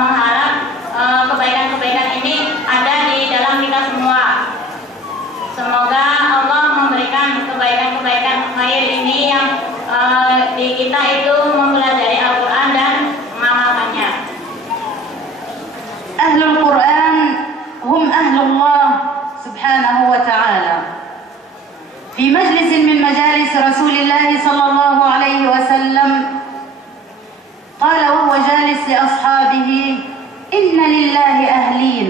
mengharap kebaikan-kebaikan ini ada di dalam kita semua. Semoga Allah memberikan kebaikan-kebaikan khair ini yang di kita itu mempelajari Al-Quran dan mengamalkannya. Ahlul Quran hum ahlullah subhanahu wa ta'ala. Fi majlis min majalis Rasulillah sallallahu alaihi wasallam, qala wa huwa jalis li ashabihi: inna lillahi ahlin.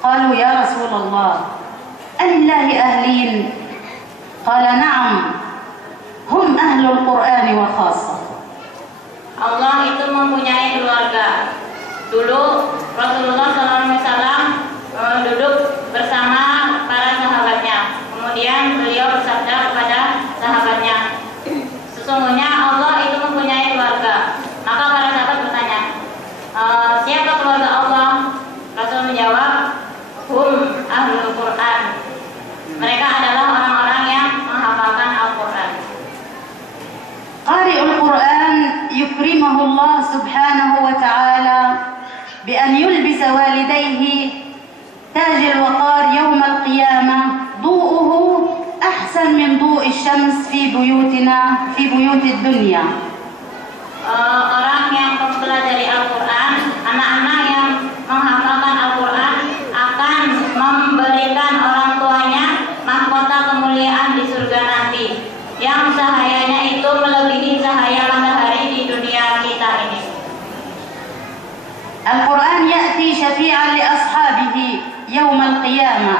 Qalu ya Rasulullah, alillahi ahlin? Qala na'am, hum ahlul Qur'ani wa khassah. Allah itu mempunyai keluarga. Dulu Rasulullah SAW duduk bersama para sahabatnya. Kemudian beliau bersabda kepada sahabatnya, sesungguhnya Allah itu mempunyai keluarga. Maka para sahabat bertanya, siapa keluarga Allah? Rasul menjawab, hum ahlul Quran. Mereka adalah orang-orang yang menghafalkan Al-Quran. Qari'ul Quran yukrimahu Allah subhanahu wa ta'ala بأن يلبس والديه تاج الوقار يوم القيامة ضوءه أحسن من ضوء الشمس في بيوتنا في بيوت الدنيا. Orang yang mempelajari Al-Quran, anak-anak yang menghafalkan Al-Quran akan memberikan orang tuanya mahkota kemuliaan di surga nanti, yang cahayanya itu melebihi cahaya matahari di dunia kita ini. القرآن يأتي شفيعا لأصحابه يوم القيامة،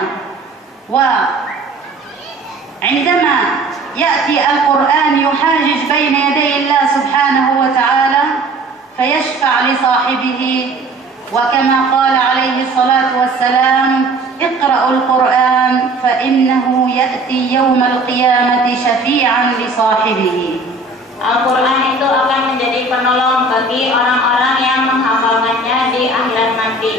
وعندما يأتي القرآن يحاجج بين يدي الله سبحانه وتعالى فيشفع لصاحبه، وكما قال عليه الصلاة والسلام: اقرأوا القرآن فإنه يأتي يوم القيامة شفيعا لصاحبه. Al-Quran itu akan menjadi penolong bagi orang-orang yang menghafalkannya di akhirat nanti.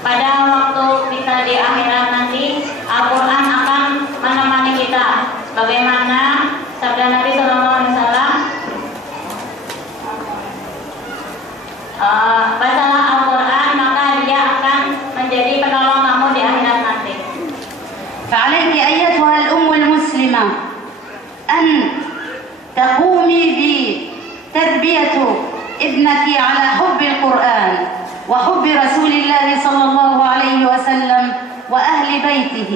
Pada waktu kita di akhirat nanti, Al-Quran akan menemani kita. Bagaimana sabda Nabi SAW, bacalah Al-Quran maka dia akan menjadi penolong kamu di akhirat nanti. فعليك أيتها الأم المسلمة أن تقومي بتربية ابنك على حب القرآن وحب رسول الله صلى الله عليه وسلم وأهل بيته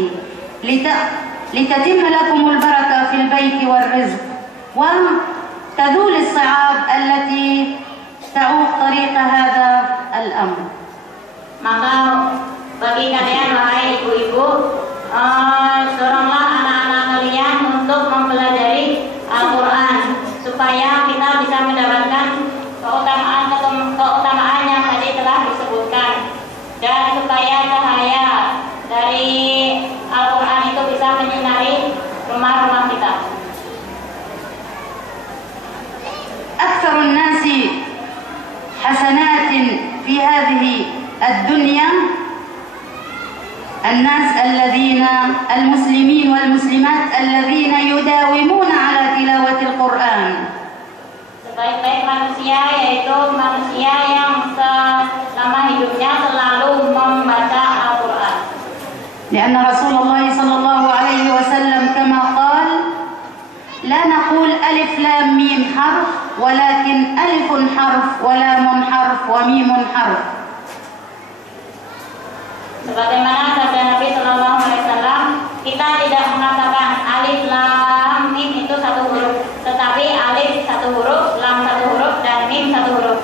لتتم لكم البركة في البيت والرزق وتزول الصعاب التي تعوق طريق هذا الأمر. Maka bagi kalian wahai ibu-ibu, doronglah anak-anak kalian untuk mempelajari Al-Quran supaya kita bisa mendapatkan keutamaan yang tadi telah disebutkan, dan supaya cahaya dari Al-Quran itu bisa menyinari rumah-rumah kita. أكثر الناس حسنات في هذه الدنيا الناس الذين المسلمين والمسلمات الذين يداومون على تلاوة القرآن. Sebaik-baik manusia yaitu manusia yang selama hidupnya selalu membaca Al-Quran. لأن رسول الله صلى الله عليه وسلم كما قال لا نقول ألف لام ميم حرف ولكن ألف حرف ولام حرف وميم حرف. Sebagaimana sabda Nabi Shallallahu Alaihi Wasallam, kita tidak mengatakan alif lam mim itu satu huruf, tetapi alif satu huruf, lam satu huruf, dan mim satu huruf.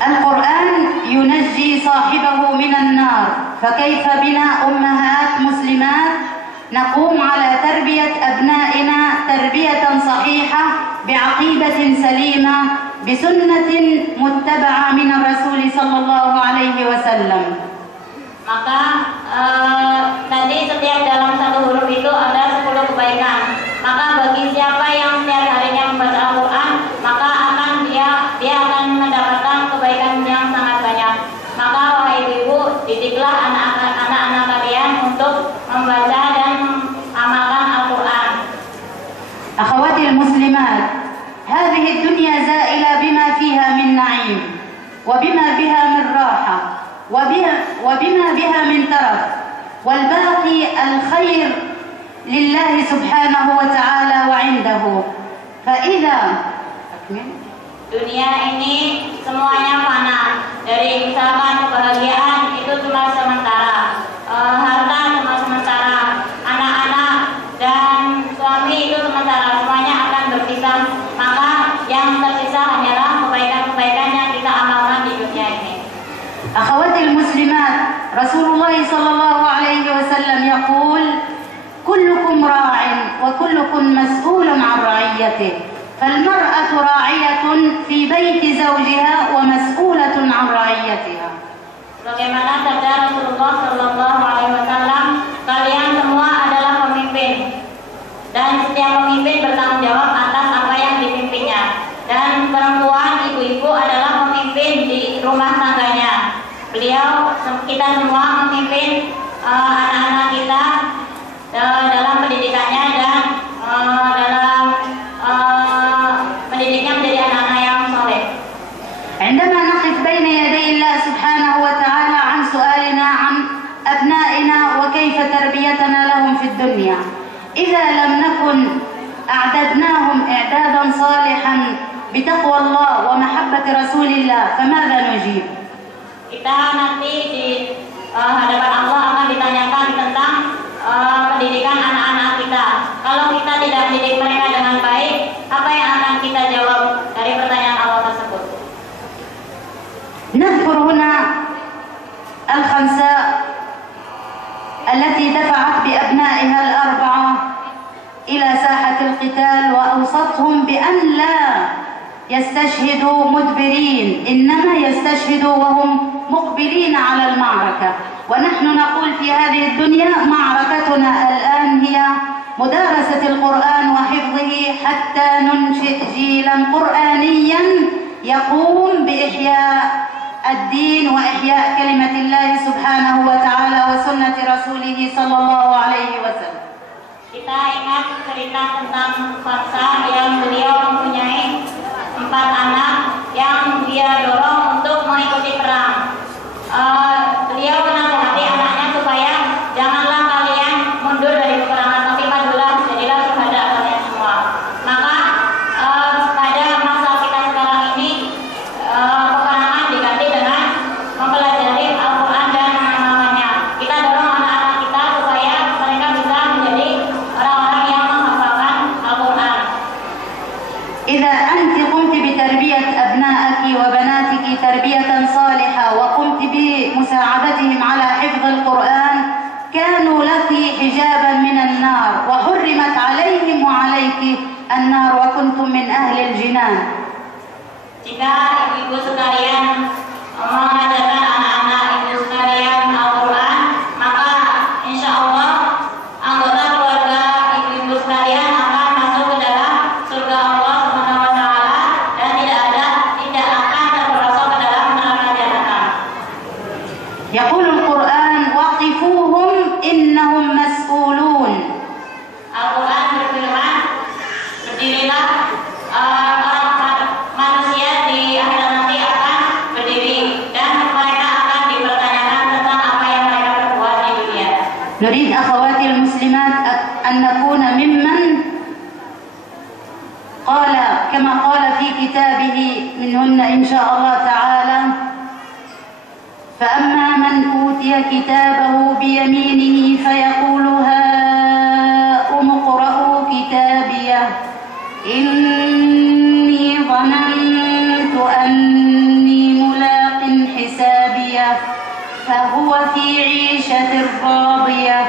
القرآن ينجي صاحبه من النار، فكيف بنا أمهات مسلمات نقوم على تربية أبنائنا تربية صحيحة بعقيدة سليمة بسنة متبعة من الرسول صلى الله عليه وسلم. Maka tadi setiap dalam satu huruf itu ada 10 kebaikan. Maka bagi siapa yang setiap harinya membaca Al-Quran, maka dia akan mendapatkan kebaikan yang sangat banyak. Maka wahai ibu, didiklah anak-anak kalian untuk membaca dan mengamalkan Al-Quran. أخواتي المسلمات، هذه الدنيا زائلة بما فيها من نعيم وبما بها من راحة وبما بها من ترف، والباقي الخير لله سبحانه وتعالى وعنده. فإذا dunia ini semuanya fana. Dari misalkan kebahagiaan itu cuma sementara, harta cuma sementara, anak-anak dan suami itu sementara, semuanya akan berpisah. Maka yang tersisa hanyalah kebaikan-kebaikan yang kita amalkan di dunia ini. أخواتي المسلمات، رسول الله صلى الله عليه وسلم يقول كلكم راع وكلكم مسؤول عن رعيته، فالمرأة راعية في بيت زوجها ومسؤولة عن رعيتها. Bagaimana sabda Rasulullah Sallallahu Alaihi Wasallam, kalian semua adalah pemimpin dan setiap pemimpin bertanggung jawab atas apa yang dipimpinnya, dan perempuan ibu-ibu adalah pemimpin di rumah tangganya. Kita semua memimpin anak-anak kita dalam pendidikannya dan dalam mendidiknya menjadi anak-anak yang soleh. عندما نقف بين يدي الله سبحانه وتعالى عن سؤالنا عن أبنائنا وكيف تربيتنا لهم في الدنيا، إذا لم نكن أعددناهم إعدادا صالحا بتقوى الله ومحبة رسول الله فماذا نجيب؟ Kita nanti di hadapan Allah akan ditanyakan tentang pendidikan anak-anak kita. Kalau kita tidak mendidik mereka dengan baik, apa yang akan kita jawab dari pertanyaan Allah tersebut? نذكر هنا الخنساء التي دفعت بأبنائها الأربعة إلى ساحة القتال وأوصتهم بأن لا يستشهدوا مدبرين، إنما يستشهدوا وهم مقبلين على المعركة. ونحن نقول في هذه الدنيا معركتنا الآن هي مدارسة القرآن وحفظه حتى ننشئ جيلا قرآنيا يقوم بإحياء الدين وإحياء كلمة الله سبحانه وتعالى وسنة رسوله صلى الله عليه وسلم. Kita ingat cerita tentang Fatsa yang beliau mempunyai 4 anak yang dia dorong untuk mengikuti perang. Beliau menasihati anaknya supaya janganlah kalian mundur dari peperangan, tapi majulah, jadilah syuhada kalian semua. Maka pada masa kita sekarang ini peperangan diganti dengan mempelajari Al-Quran dan mengamalkannya. Kita dorong anak-anak kita supaya mereka bisa menjadi orang-orang yang menghafalkan Al-Quran. إذا أنت قمت بتربية أبنائك وبناتك تربية صالحة وقمت بمساعدتهم على حفظ القرآن كانوا لك حجابا من النار وحرمت عليهم وعليك النار وكنتم من أهل الجنان. Jika ibu sekalian mengajarkan anak-anak ibu sekalian Al-Quran, maka insya Allah anggota keluarga ibu-ibu sekalian akan masuk ke dalam surga Allah Subhanahu wa Ta'ala dan tidak akan terperosok ke dalam neraka jahanam. يقول القرآن وقفوهم إنهم مسؤولون. Al-Quran berfirman, berdirilah, orang manusia di akhirat nanti akan berdiri dan mereka akan dipertanyakan tentang apa yang mereka perbuat di dunia. نريد أخواتي المسلمات أن نكون ممن قال كما قال في كتابه منهن إن شاء الله تعالى فأما من أوتي كتابه بيمينه فيقول هاؤم اقرءوا كتابيه إني ظننت أني ملاق حسابيه فهو في عيشة راضية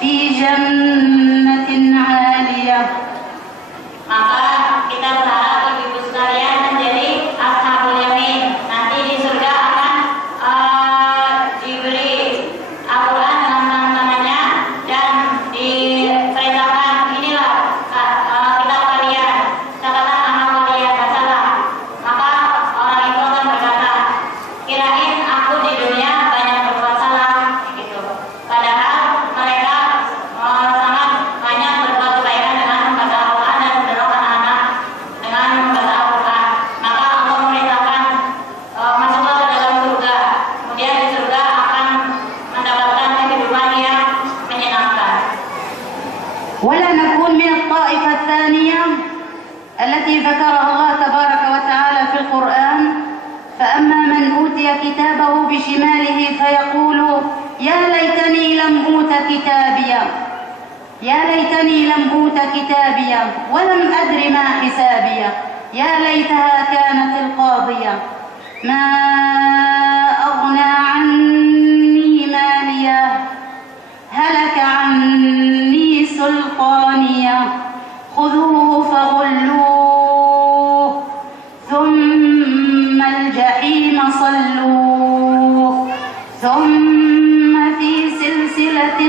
في جنة عالية. Maka kita berharap ibu-ibu sekalian menjadi ashabul yamin. Nanti di surga akan diberi Al-Quran dengan tangan-tangannya dan diperintahkan, inilah kitab kalian, catatan amal kalian, bacalah. Maka orang itu akan berkata, kirain aku di dunia banyak berbuat salah, gitu. Padahal mereka sangat banyak berbuat kebaikan dengan membaca Al-Quran dan mendorong anak-anak dengan membaca Al-Quran. Maka Allah memerintahkan masuklah ke dalam surga. Kemudian di surga akan mendapatkan kehidupan yang menyenangkan. ولا نكون من الطائفة الثانية التي ذكرها الله تبارك وتعالى في القرآن فأما من أوتي كتابه بشماله فيقول يا ليتني لم أوت كتابيا يا ليتني لم أوت كتابيا ولم أدر ما حسابيا يا ليتها كانت القاضية ما أغنى عني ماليا هلك عني سلطانيا خذوه فغلوه ثم الجحيم صلوه ثم في سلسلة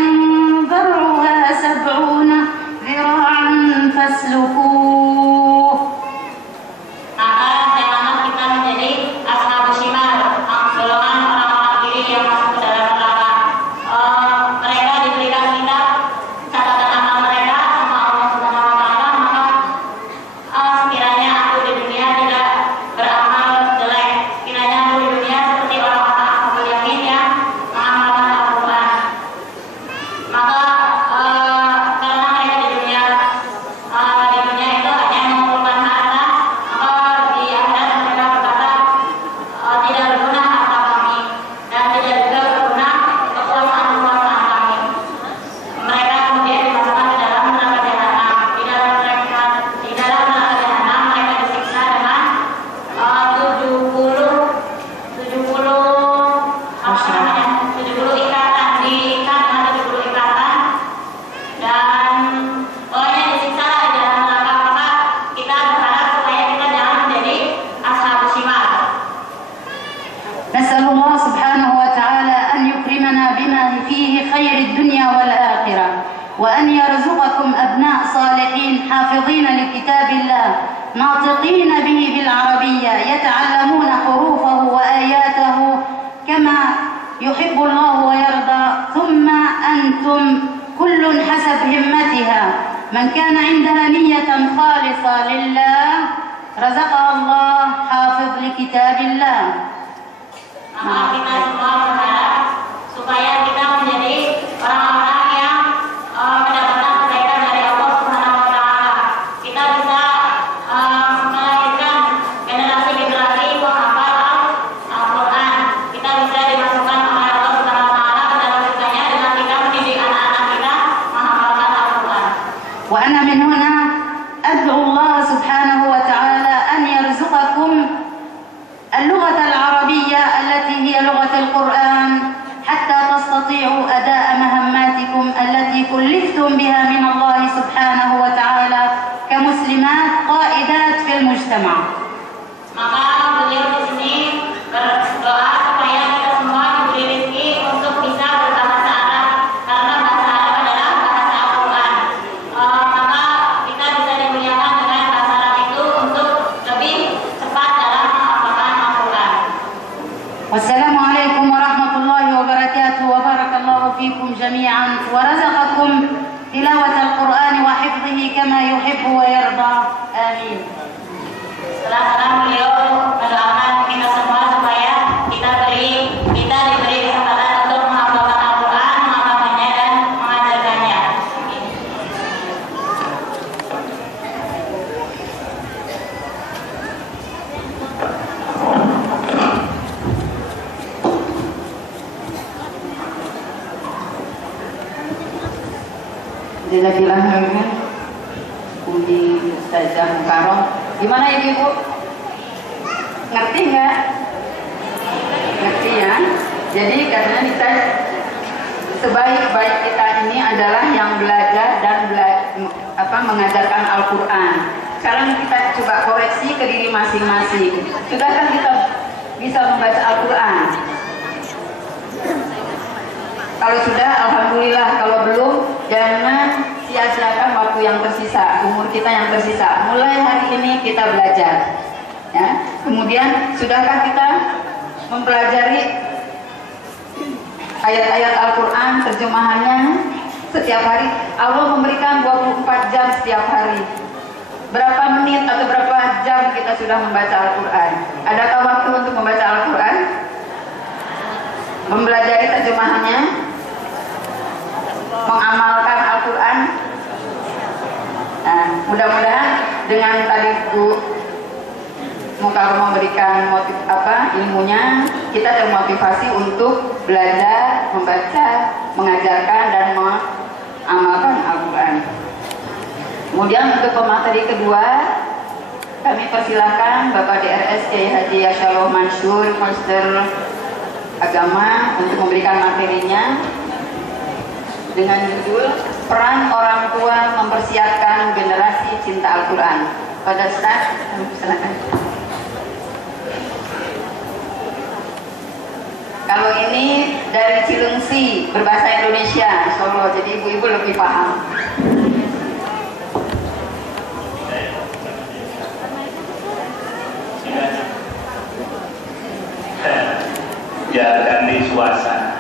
ذرعها 70 ذراعا فاسلكوه. Maka janganlah kita menjadi ashabus shimal, golongan orang-orang kiri yang masuk ke dalam neraka. Mereka diberikan kitab catatan amal mereka sama Allah Subhanahu wa Ta'ala, maka خير الدنيا والآخرة، وأن يرزقكم أبناء صالحين حافظين لكتاب الله ناطقين به بالعربية يتعلمون حروفه وآياته كما يحب الله ويرضى. ثم أنتم كل حسب همتها، من كان عندها نية خالصة لله رزقها الله حافظ لكتاب الله. Maka kita semua berharap supaya kita menjadi orang-orang yang mendapatkan kebaikan dari Allah Subhanahu wa taala. Kita bisa melahirkan generasi-generasi penghafal Al-Qur'an. Kita bisa dimasukkan oleh Allah Subhanahu wa taala ke dalam surganya dengan kita mendidik anak-anak kita menghafalkan Al-Qur'an. Wa ana min huna ad'u Allah Subhanahu wa ta'ala an yarzuqakum اللغة العربية التي هي لغة القرآن حتى تستطيعوا أداء مهماتكم التي كلفتم بها من الله سبحانه وتعالى كمسلمات قائدات في المجتمع. Maka beliau di sini berdoa supaya kita semua diberi rezeki untuk bisa berbahasa Arab, karena bahasa Arab adalah bahasa Al-Quran. Maka kita bisa dimuliakan dengan bahasa Arab itu untuk lebih cepat dalam menghafalkan Al-Quran. Wassalamualaikum warahmatullahi wabarakatuh, wa barakallahu fikum jami'an wa razaqakum tilawat al-Quran wa hifdhihi kama yuhibbu wa yarda. Amin. Setelah salam beliau mendoakan kita semua supaya kita diberi kesempatan untuk menghafalkan Al-Quran, menghafalkannya dan mengajarkannya. Jazakallahu Umi Ustazah Mukarram. Gimana ibu? Ngerti nggak? Ngerti ya? Jadi karena kita sebaik-baik kita ini adalah yang belajar dan mengajarkan Al-Quran. Sekarang kita coba koreksi ke diri masing-masing. Sudahkah kita bisa membaca Al-Quran? Kalau sudah, alhamdulillah. Kalau belum, jangan sia-siakan waktu yang tersisa, umur kita yang tersisa. Mulai hari ini kita belajar. Ya. Kemudian, sudahkah kita mempelajari ayat-ayat Al-Quran, terjemahannya setiap hari? Allah memberikan 24 jam setiap hari. Berapa menit atau berapa jam kita sudah membaca Al-Quran? Adakah waktu untuk membaca Al-Quran? Mempelajari terjemahannya? Mengamalkan Al-Quran. Nah, mudah-mudahan dengan tadi Bu Mukarram memberikan ilmunya, kita termotivasi untuk belajar, membaca, mengajarkan dan mengamalkan Al-Quran. Kemudian untuk pemateri kedua, kami persilahkan Bapak DRS Kiai Haji Yasyallah Mansur, Master Agama, untuk memberikan materinya dengan judul Peran Orang Tua Mempersiapkan Generasi Cinta Al-Quran. Pada Ustaz, silakan. Kalau ini dari Cilengsi, berbahasa Indonesia, Solo, jadi ibu-ibu lebih paham. Biarkan di suasana.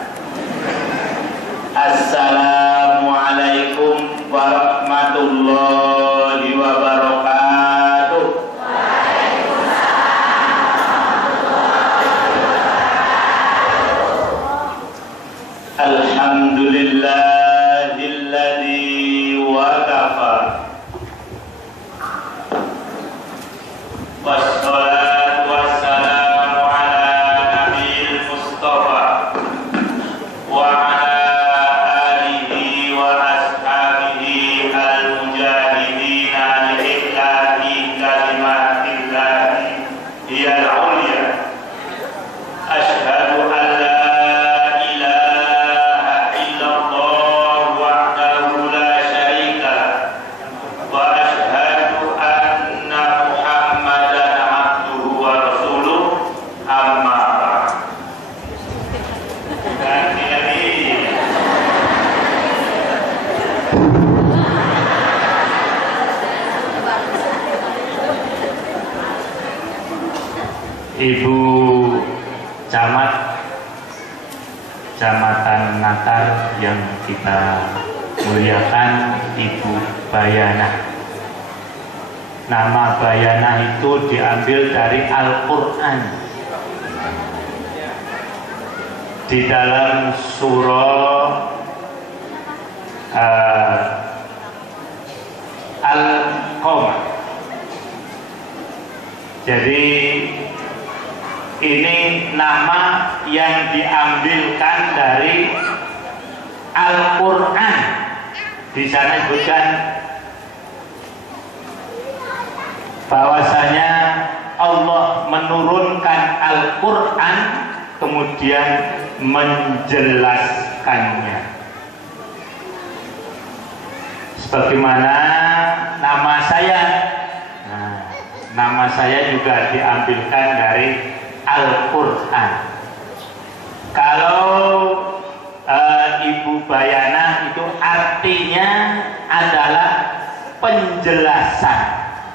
Assalamualaikum warahmatullahi wabarakatuh. Alhamdulillahilladzi wa kafa. Wassalatu wassalamu ala nabiyil Mustafa wa ala Ibu Camat Kecamatan Natar yang kita muliakan, Ibu Bayana. Nama Bayana itu diambil dari Al-Quran. Di dalam surah Al-Qamar. Jadi ini nama yang diambilkan dari Al-Quran. Di sana disebutkan bahwasanya Allah menurunkan Al-Quran kemudian menjelaskannya. Sebagaimana nama saya, nama saya juga diambilkan dari Al-Quran. Kalau Ibu Bayana itu artinya adalah penjelasan.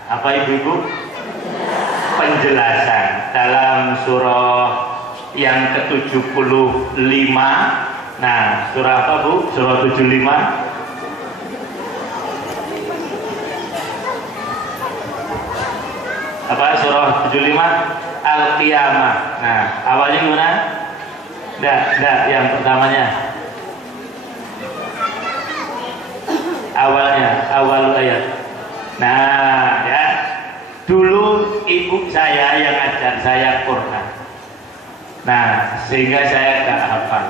Apa Ibu-ibu? Penjelasan. Dalam surah yang ke-75. Nah, surah apa Bu? Surah 75. Apa surah 75? Al-Qiyamah. Nah, awalnya gimana? Enggak, yang pertamanya. Awal ayat. Nah, ya. Dulu ibu saya yang ajar saya Quran. Nah, sehingga saya gak hafal.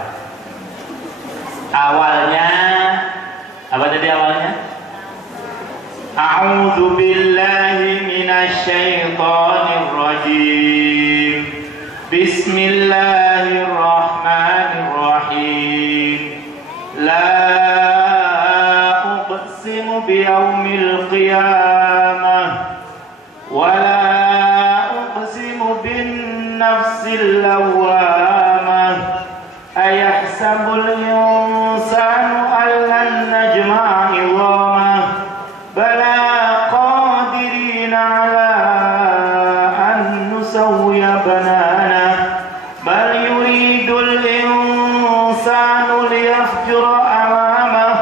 Awalnya, apa tadi awalnya? A'udzu billahi minasyaitonir rajim. Bismillahirrahmanirrahim. La uqsimu biyaumil qiyamah wa la uqsimu bin nafsil lawwamah. Ayahsabul insanu allan najma'a 'idhamah. Bala qadirina 'ala an nusawwiya banana. Bal yuridul insanu liyafjura amamah.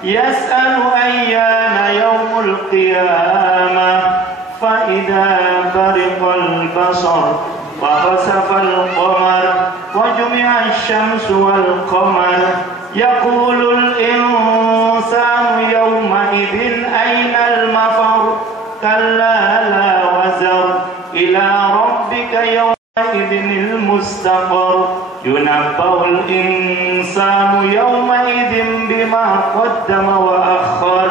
Yas'alu ayyana yawmul qiyamah. Fa idza bariqal basar wa khasafal qamar wa jumi'a asy-syamsu wal qamar. Yaqulul insanu yawma idzin aynal mafar. Kalla la wazar ila rabbika yawma idzinil mustaqar. Yunabba'ul insanu yawma idzin bima qaddama wa akhkhar.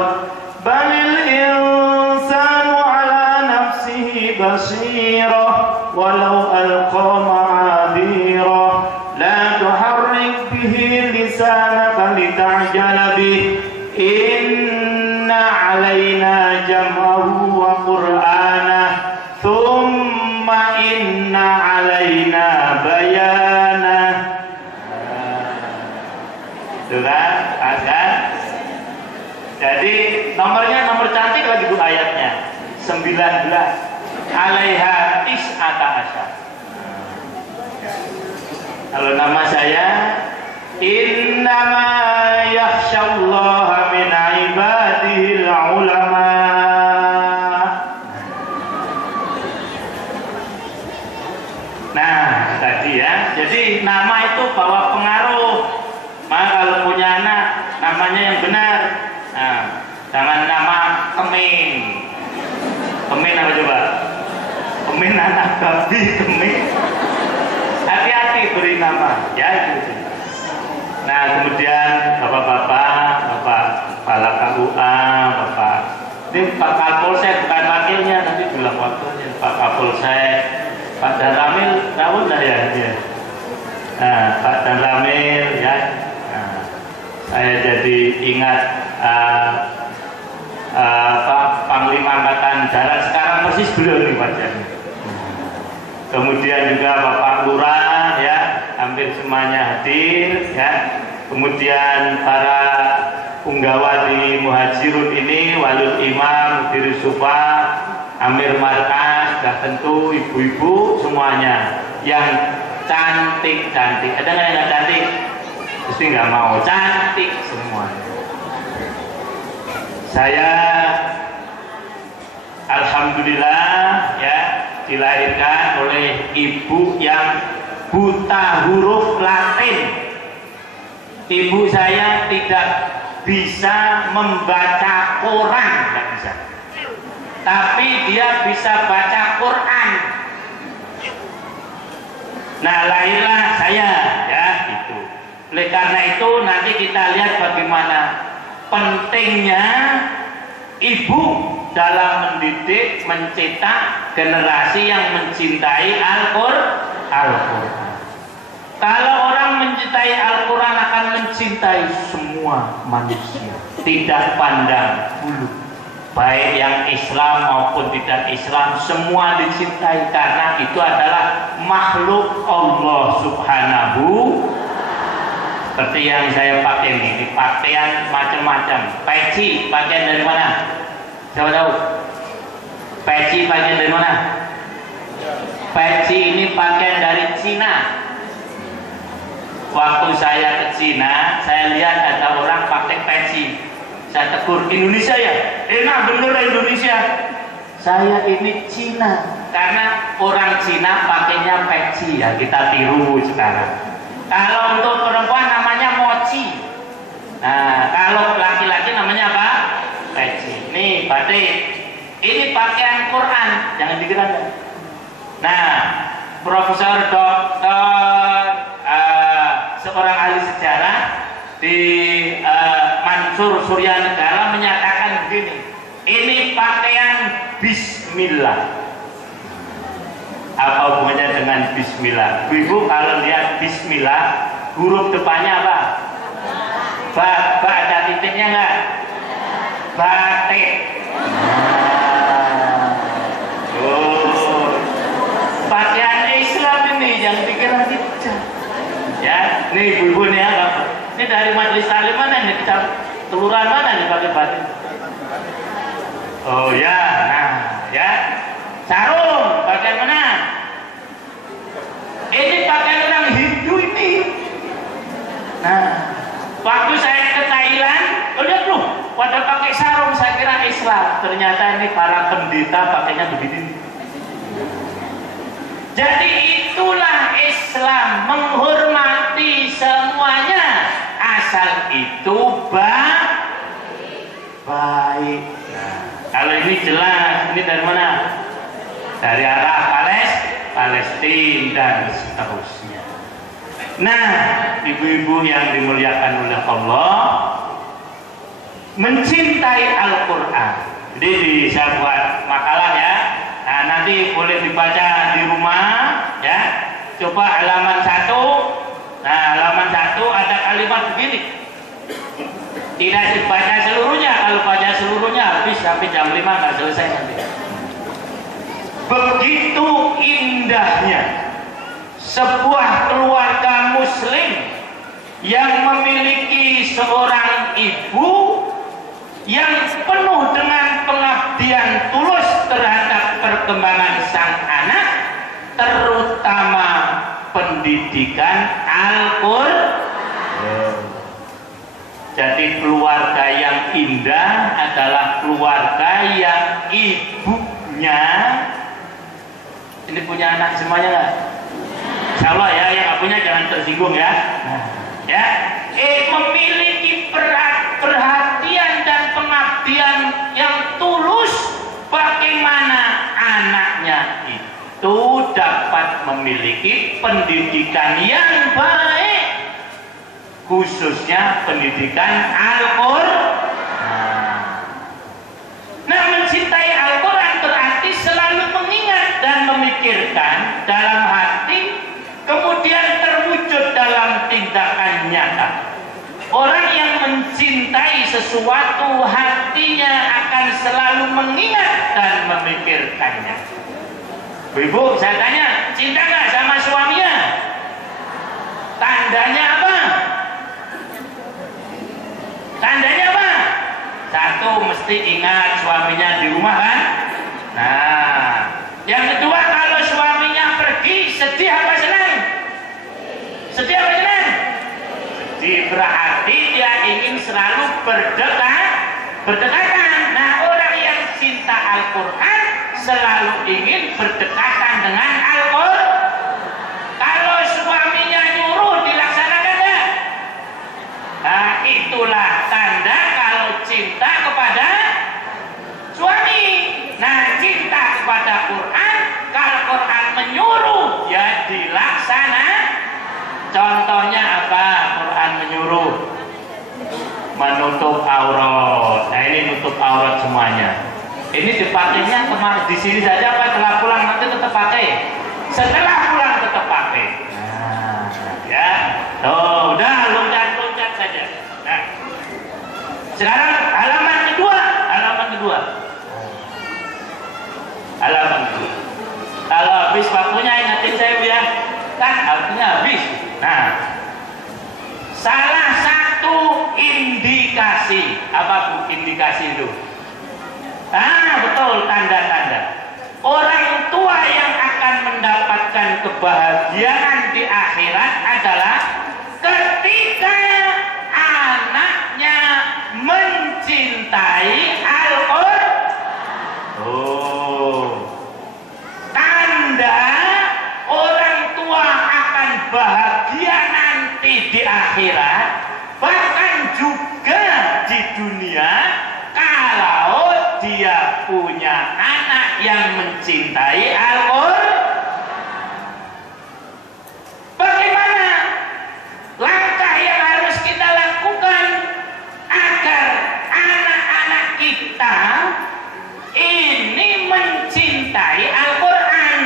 Balil insanu ala nafsihi basirah walau alqa ma'adhirah. La tuharrik bihi lisanaka lita'jala bih. Inna 'alaina jam'ahu wa qur'anah. Thumma inna 'alaina bayanah. Sudah ada. Jadi nomornya nomor cantik lagi Bu ayatnya 19. Alaiha tis'ata asyar. Kalau nama saya innama yakhsyallaha min ibadihil ulama. Nah, tadi ya. Jadi nama itu bawa pengaruh. Maka kalau punya anak namanya yang benar. Nah, jangan nama Kemin. Kemin apa coba? Kemin anak babi, Kemin. Hati-hati beri nama, ya gitu. Nah, kemudian bapak-bapak, bapak kepala KUA, bapak ini Pak Kapolsek bukan wakilnya, nanti bilang wakilnya Pak Kapolsek, Pak Dan Ramil, tahu nggak ya? Nah, Pak Dan Ramil, ya. Nah, saya jadi ingat Panglima Angkatan Darat sekarang persis beliau nih wajahnya. Kemudian juga Bapak Lurah, ya, hampir semuanya hadir, ya. Kemudian para penggawa di Muhajirun ini, Walul Imam, Mudir Sufa, Amir Markas, sudah tentu ibu-ibu semuanya yang cantik-cantik. Ada nggak yang nggak cantik? Pasti nggak mau, cantik semuanya. Saya alhamdulillah ya dilahirkan oleh ibu yang buta huruf Latin. Ibu saya tidak bisa membaca Quran, nggak bisa. Tapi dia bisa baca Quran. Nah, lahirlah saya, ya itu. Oleh karena itu nanti kita lihat bagaimana pentingnya ibu dalam mendidik, mencetak generasi yang mencintai Al-Quran. Kalau orang mencintai Al-Quran akan mencintai semua manusia, tidak pandang bulu. Baik yang Islam maupun tidak Islam, semua dicintai karena itu adalah makhluk Allah Subhanahu. Seperti yang saya pakai ini, pakaian macam-macam. Peci, pakaian dari mana? Siapa tahu? Peci pakaian dari mana? Peci ini pakaian dari Cina. Waktu saya ke Cina, saya lihat ada orang pakai peci. Saya tegur, Indonesia ya? Enak bener Indonesia. Saya ini Cina, karena orang Cina pakainya peci ya, kita tiru sekarang. Kalau untuk perempuan namanya mochi. Nah, kalau laki-laki namanya apa? Peci. Nih, batik. Ini pakaian Quran, jangan dikira. Nah, Profesor Doktor seorang ahli sejarah di Mansur Surya Negara menyatakan begini, ini pakaian Bismillah. Apa hubungannya dengan Bismillah? Ibu kalau lihat Bismillah, huruf depannya apa? Ba ada titiknya nggak? Batik. Oh, pakaian Islam ini yang dikira tidak. Ya, nih ibu-ibu nih ya, ini dari majelis taklim mana nih? Kelurahan mana nih pakai batik? Oh ya, nah ya. Sarung, pakaian mana? Ini pakaian orang Hindu ini. Nah, waktu saya ke Thailand, lihat loh, pada pakai sarung, saya kira Islam. Ternyata ini para pendeta pakainya begini. Jadi itulah Islam, menghormati semuanya, asal itu baik. Nah, kalau ini jelas, ini dari mana? Dari arah Palestina dan seterusnya. Nah, ibu-ibu yang dimuliakan oleh Allah, mencintai Al-Quran. Jadi saya buat makalah ya. Nah, nanti boleh dibaca di rumah ya. Coba halaman 1. Nah, halaman 1 ada kalimat begini. Tidak dibaca seluruhnya. Kalau baca seluruhnya habis sampai jam 5 nggak selesai nanti. Begitu indahnya sebuah keluarga muslim yang memiliki seorang ibu yang penuh dengan pengabdian tulus terhadap perkembangan sang anak, terutama pendidikan Al-Quran. Jadi keluarga yang indah adalah keluarga yang ibunya, ini punya anak semuanya nggak? Insya Allah ya, yang nggak punya jangan tersinggung ya. Ya, memiliki perhatian dan pengabdian yang tulus, bagaimana anaknya itu dapat memiliki pendidikan yang baik, khususnya pendidikan Al-Quran. Nah, mencintai Al-Quran berarti selalu mengingat dan memikirkan dalam hati, kemudian terwujud dalam tindakan nyata. Orang yang mencintai sesuatu, hatinya akan selalu mengingat dan memikirkannya. Ibu, saya tanya, cinta nggak sama suaminya? Tandanya apa? Tandanya apa? mesti ingat suaminya di rumah kan? Nah, yang kedua kalau suaminya pergi, sedih apa senang? Sedih apa senang? Sedih, berarti dia ingin selalu berdekatan. Nah, orang yang cinta Al-Quran selalu ingin berdekatan dengan Al-Quran. Kalau suaminya nyuruh, dilaksanakan ya? Nah, itulah tanda kalau cinta kepada suami. Nah, cinta kepada Quran, kalau Quran menyuruh ya dilaksanakan. Contohnya apa? Quran menyuruh menutup aurat. Nah, ini nutup aurat semuanya. Ini dipakainya kemarin di sini saja apa? Setelah pulang nanti tetap pakai. Setelah pulang tetap pakai. Nah, ya. Tuh, udah loncat-loncat saja. Nah, sekarang halaman kedua. Kalau habis waktunya ingetin saya ya. Kan artinya habis. Nah, salah satu indikasi apa Bu indikasi itu? Ah, betul, tanda-tanda orang tua yang akan mendapatkan kebahagiaan di akhirat adalah ketika anaknya mencintai Al-Quran. Tanda orang tua akan bahagia nanti di akhirat, bahkan juga di dunia, kalau dia punya anak yang mencintai Al-Quran. Bagaimana langkah yang harus kita lakukan agar anak-anak kita ini mencintai Al-Quran?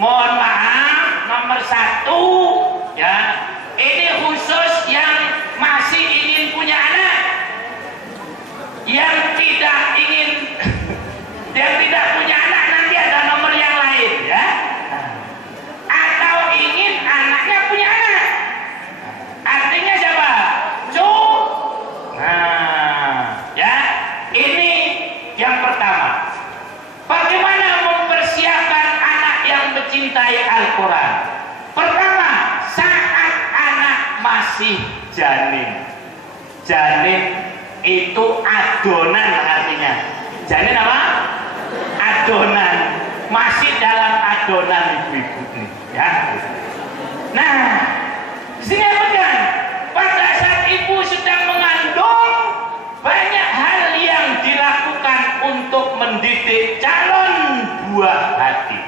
Mohon maaf, nomor satu ya, ini khusus yang masih ingin punya anak, yang tidak punya anak nanti ada nomor yang lain ya, atau ingin anaknya punya anak, artinya siapa? Nah ya, ini yang pertama. Bagaimana mempersiapkan anak yang mencintai Al-Quran? Pertama, saat anak masih janin. Janin itu adonan artinya. Janin apa? Adonan. Masih dalam adonan ibu-ibu ini, ya. Nah, sini pegang. Pada saat ibu sedang mengandung, banyak hal yang dilakukan untuk mendidik calon buah hati.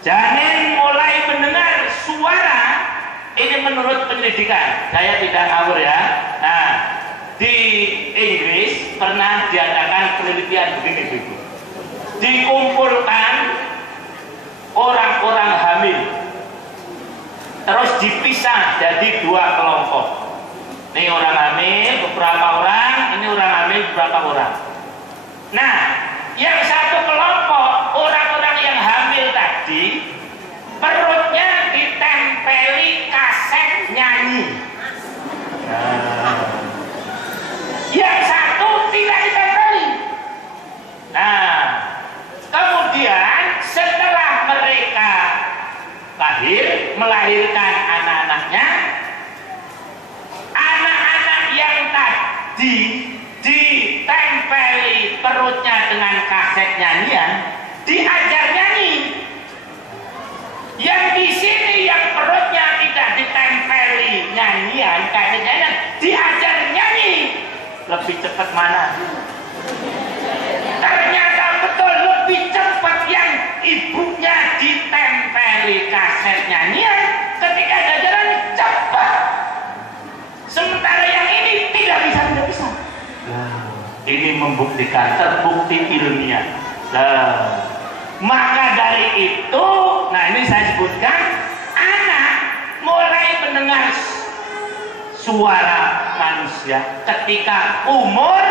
Janin mulai mendengar suara, ini menurut penyelidikan, saya tidak ngawur ya. Nah, di Inggris pernah diadakan penelitian begini Bu. Dikumpulkan orang-orang hamil, terus dipisah jadi dua kelompok. Ini orang hamil beberapa orang, ini orang hamil beberapa orang. Nah, yang satu kelompok orang-orang yang hamil tadi perutnya ditempeli kaset nyanyi. Yang satu tidak ditempeli. Nah, kemudian setelah mereka melahirkan anak-anaknya, anak-anak yang tadi ditempeli perutnya dengan kaset nyanyian diajar nyanyi. Yang di sini yang perutnya tidak ditempeli nyanyian, kaset nyanyian, diajar nyanyi. Lebih cepat mana? Ternyata betul lebih cepat yang ibunya ditempeli kaset nyanyian, ketika jalan cepat. Sementara yang ini tidak bisa. Ini membuktikan, terbukti ilmiah. Maka dari itu, nah ini saya sebutkan, anak mulai mendengar suara manusia ketika umur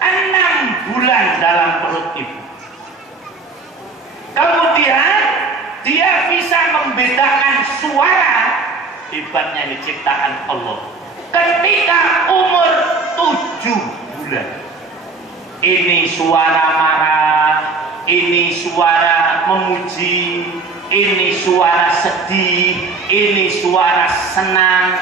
6 bulan dalam perut ibu. Kemudian dia bisa membedakan suara, hebatnya ini ciptaan Allah, ketika umur 7 bulan. bulan. Ini suara marah, ini suara memuji, ini suara sedih, ini suara senang.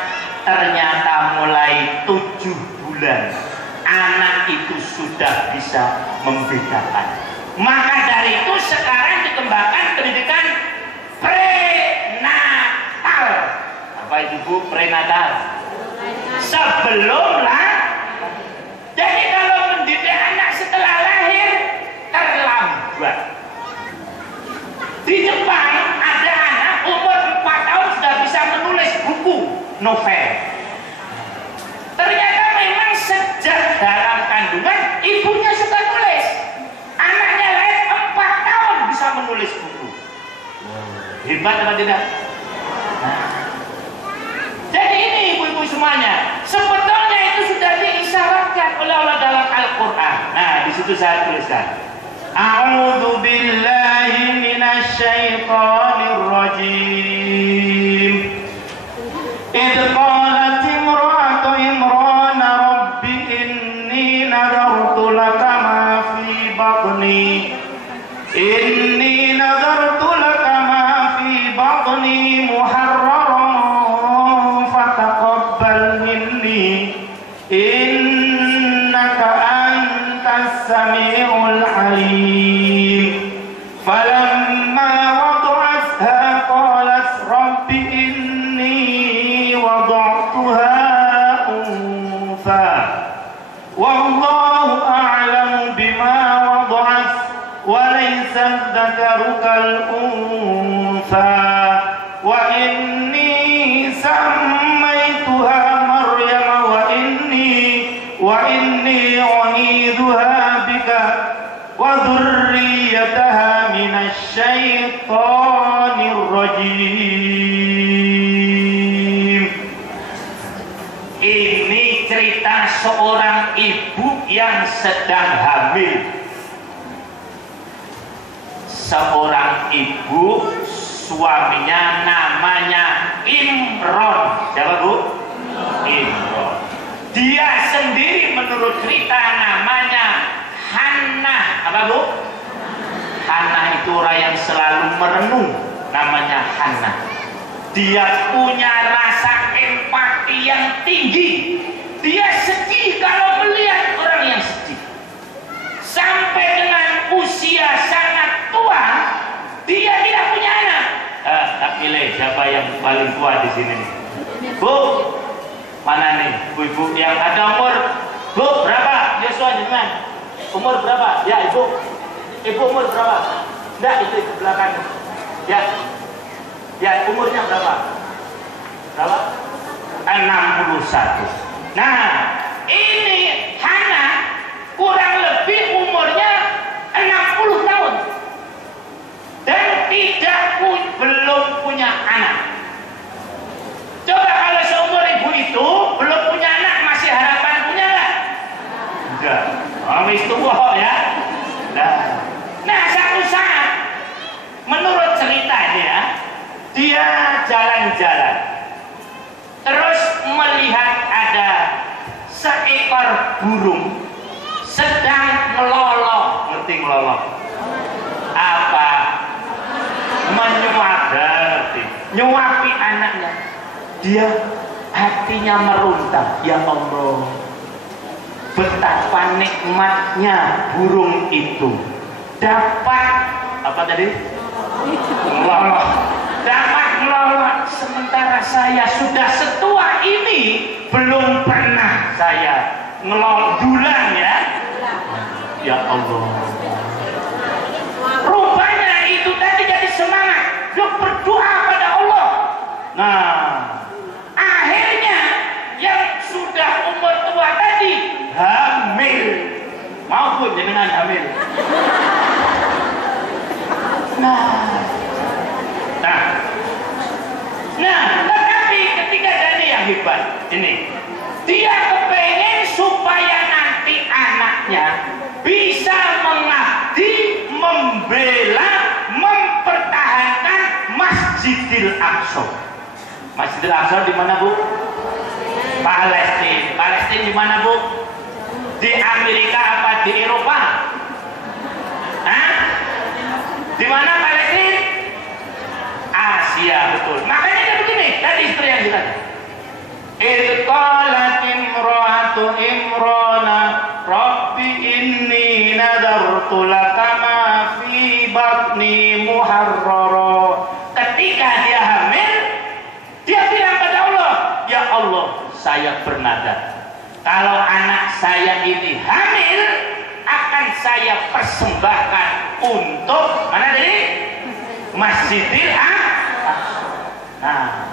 Ternyata mulai 7 bulan anak itu sudah bisa membedakan. Maka dari itu sekarang dikembangkan pendidikan prenatal. Apa itu Bu? Prenatal. Sebelum jadi kalau mendidik anak setelah lahir terlambat. Di Jepang ada anak umur 4 tahun sudah bisa menulis buku novel. Ternyata memang sejak dalam kandungan ibunya suka nulis. Anaknya lahir 4 tahun bisa menulis buku. Hebat apa tidak? Jadi ini ibu-ibu semuanya, sebetulnya itu sudah diisyaratkan oleh Allah dalam Al-Quran. Nah, di situ saya tuliskan. A'udzu billahi minasy syaithanir rajim. Idz qalat imra'atu Imran rabbi inni nadartu laka ma fi batni. Inni nadartu laka ma fi batni muharraran fataqabbal minni innaka antas samiul alim. Falamma wada'atha qalat rabbi inni wada'tuha untha wallahu a'lamu bima wada'at wa laysa dhakaru kal untha wa inni sammaytuha Maryam wa inni u'idhuha bika wa dhurriyyataha minasy syaithanir rajim. Ini cerita seorang ibu yang sedang hamil. Seorang ibu, suaminya namanya Imron. Siapa Bu? Imron. Dia sendiri menurut cerita namanya Hannah. Apa Bu? Hannah itu orang yang selalu merenung. Namanya Hannah. Dia punya rasa empati yang tinggi. Dia sedih kalau melihat orang yang sedih. Sampai dengan usia sangat tua, dia tidak punya anak. Tak pilih siapa yang paling tua di sini. Bu, mana nih ibu-ibu yang ada umur? Bu, berapa? Yosua jangan. Umur berapa? Ya ibu. Ibu umur berapa? Enggak, itu ke belakang. Ya. Ya, umurnya berapa? Berapa? 61. Nah, ini Hannah kurang lebih umurnya 60 tahun. Dan belum punya anak. Coba kalau seumur ibu itu belum punya anak, masih harapan punya nggak? Enggak. Habis itu bohong ya. Nah, satu saat menurut cerita dia jalan-jalan, terus melihat ada seekor burung sedang melolong. Ngerti melolong? Apa? Nyuapi anaknya. Dia hatinya meruntak. Ya Allah, betapa nikmatnya burung itu dapat apa tadi? Melolong. Dapat melolong. Sementara saya sudah setua ini belum pernah saya ngelondulan ya. Ya Allah. Rupanya itu tadi jadi semangat. Dia berdoa pada Allah. Nah, akhirnya yang sudah umur tua tadi hamil. Mau pun jangan hamil. Nah, tetapi ketika Dani yang hebat ini, dia kepengen supaya nanti anaknya bisa mengabdi, membela, mempertahankan Masjidil Aqsa. Masjidil Aqsa di mana Bu? Palestina. Palestina di mana Bu? Di Amerika apa di Eropa? Hah? Di mana Palestina? Asia, betul. Makanya dia begini, tadi istri yang kita. Idh qalat imra'atu Imrana Rabbi inni nadartu laka ma fi batni muharrara. Ketika dia hamil, dia bilang pada Allah, ya Allah, saya bernadar kalau anak saya ini hamil akan saya persembahkan untuk mana tadi? Masjidil Aqsa. Nah,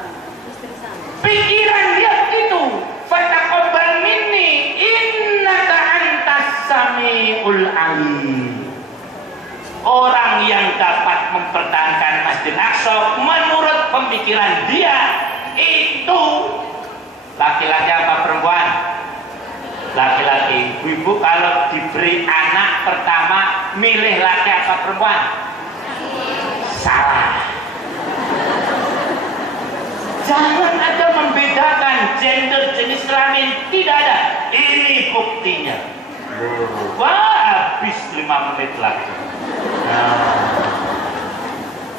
pikiran dia begitu. Fataqabbal minni innaka antas samiul alim. Orang yang dapat mempertahankan Masjidil Aqsa menurut pemikiran dia itu laki-laki apa perempuan? Laki-laki. Ibu kalau diberi anak pertama milih laki apa perempuan? Salah. Jangan ada membedakan gender jenis kelamin, tidak ada. Ini buktinya. Wah, habis 5 menit lagi.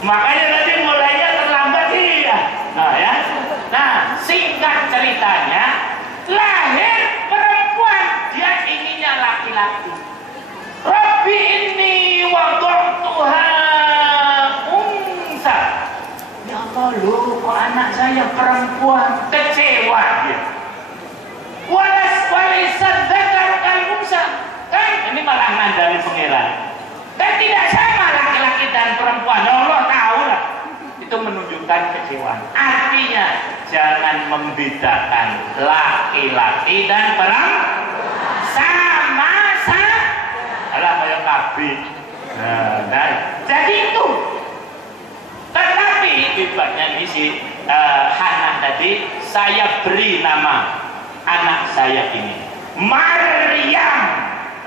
Makanya tadi mulainya terlambat sih. Nah ya. Nah, singkat ceritanya, lahir perempuan, dia inginnya laki-laki. Rabbi inni wada'tuha unsa. Ya Allah, lu kok anak saya perempuan? Kecewa dia. Walaysa dzakar kal unsa. Kan ini malah ngandalin pangeran. Dan tidak sama laki-laki dan perempuan. Allah tahu lah. Itu menunjukkan kecewaan. Artinya jangan membedakan laki-laki dan perempuan. Sama-sama. Alah kayak kabin. Nah, jadi itu. Tetapi ibaratnya ini si Hana tadi, saya beri nama anak saya ini Maryam.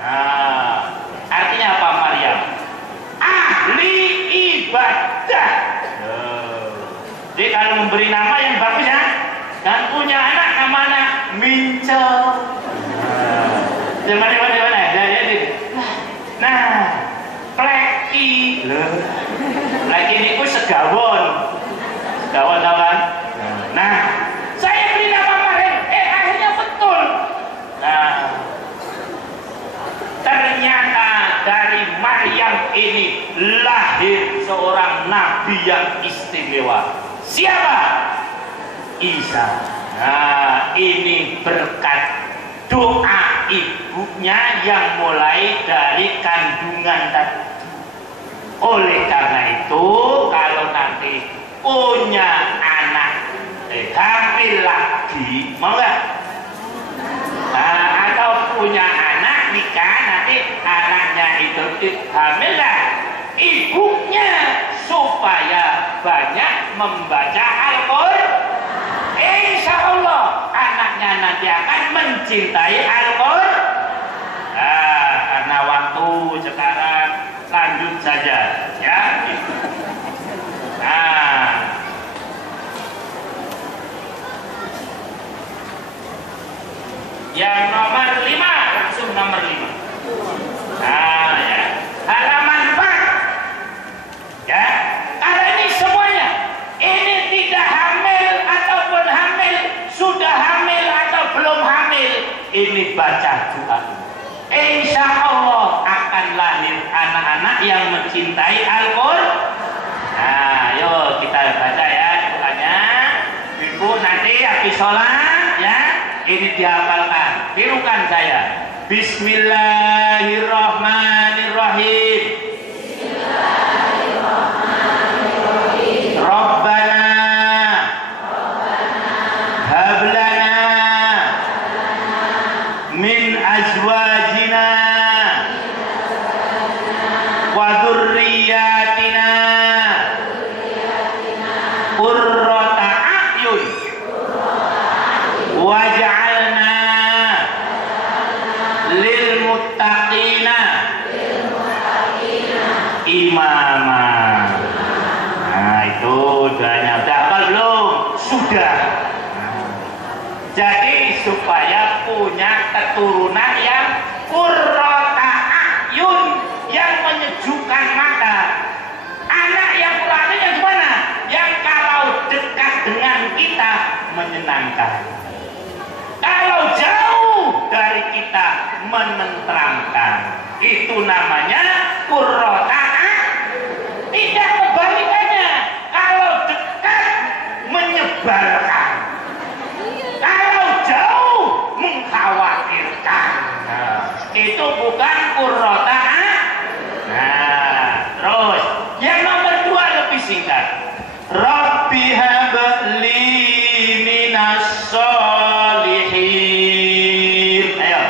Nah, artinya apa Maryam? Ahli ibadah. Jadi kalau memberi nama yang bagus ya, dan punya anak namanya Minco. Mana? Nah, Pleki. Pleki ini ku segawon tahu kan? Nah, saya beri nama Maryam. Akhirnya betul. Nah, ternyata dari Maryam ini lahir seorang nabi yang istimewa. Siapa? Isa. Nah, ini berkat doa ibunya yang mulai dari kandungan tadi. Oleh karena itu, kalau nanti punya anak hamil lagi, mau nggak? Nah, atau punya anak nikah, nanti anaknya itu hamil lah, ibunya supaya banyak membaca Al-Quran. Insya Allah anaknya nanti akan mencintai Al-Quran. Nah, karena waktu sekarang lanjut saja ya. Nah, yang nomor 5, langsung nomor 5. Nah ya, halaman 4 ya. Karena ini semuanya, ini tidak hamil ataupun hamil, sudah hamil atau belum hamil, ini baca doa. Insya Allah akan lahir anak-anak yang mencintai Al-Quran. Nah, yuk kita baca ya doanya. Ibu nanti habis sholat ya, ini dihafalkan. Tirukan saya. Bismillahirrahmanirrahim. Bismillahirrahmanirrahim. Rabbana hablana min azwajina wa dzurriyyatina qurrata a'yun waj'alna lil muttaqina imama. Nah, itu doanya udah hafal belum? Sudah. Jadi supaya punya keturunan yang menyenangkan. Kalau jauh dari kita menenteramkan, itu namanya qurrata. Tidak kebalikannya. Kalau dekat menyebalkan, kalau jauh mengkhawatirkan. Nah, itu bukan qurrata. Nah, terus yang nomor 2 lebih singkat. Rabbi habli minas sholihin. Ayo.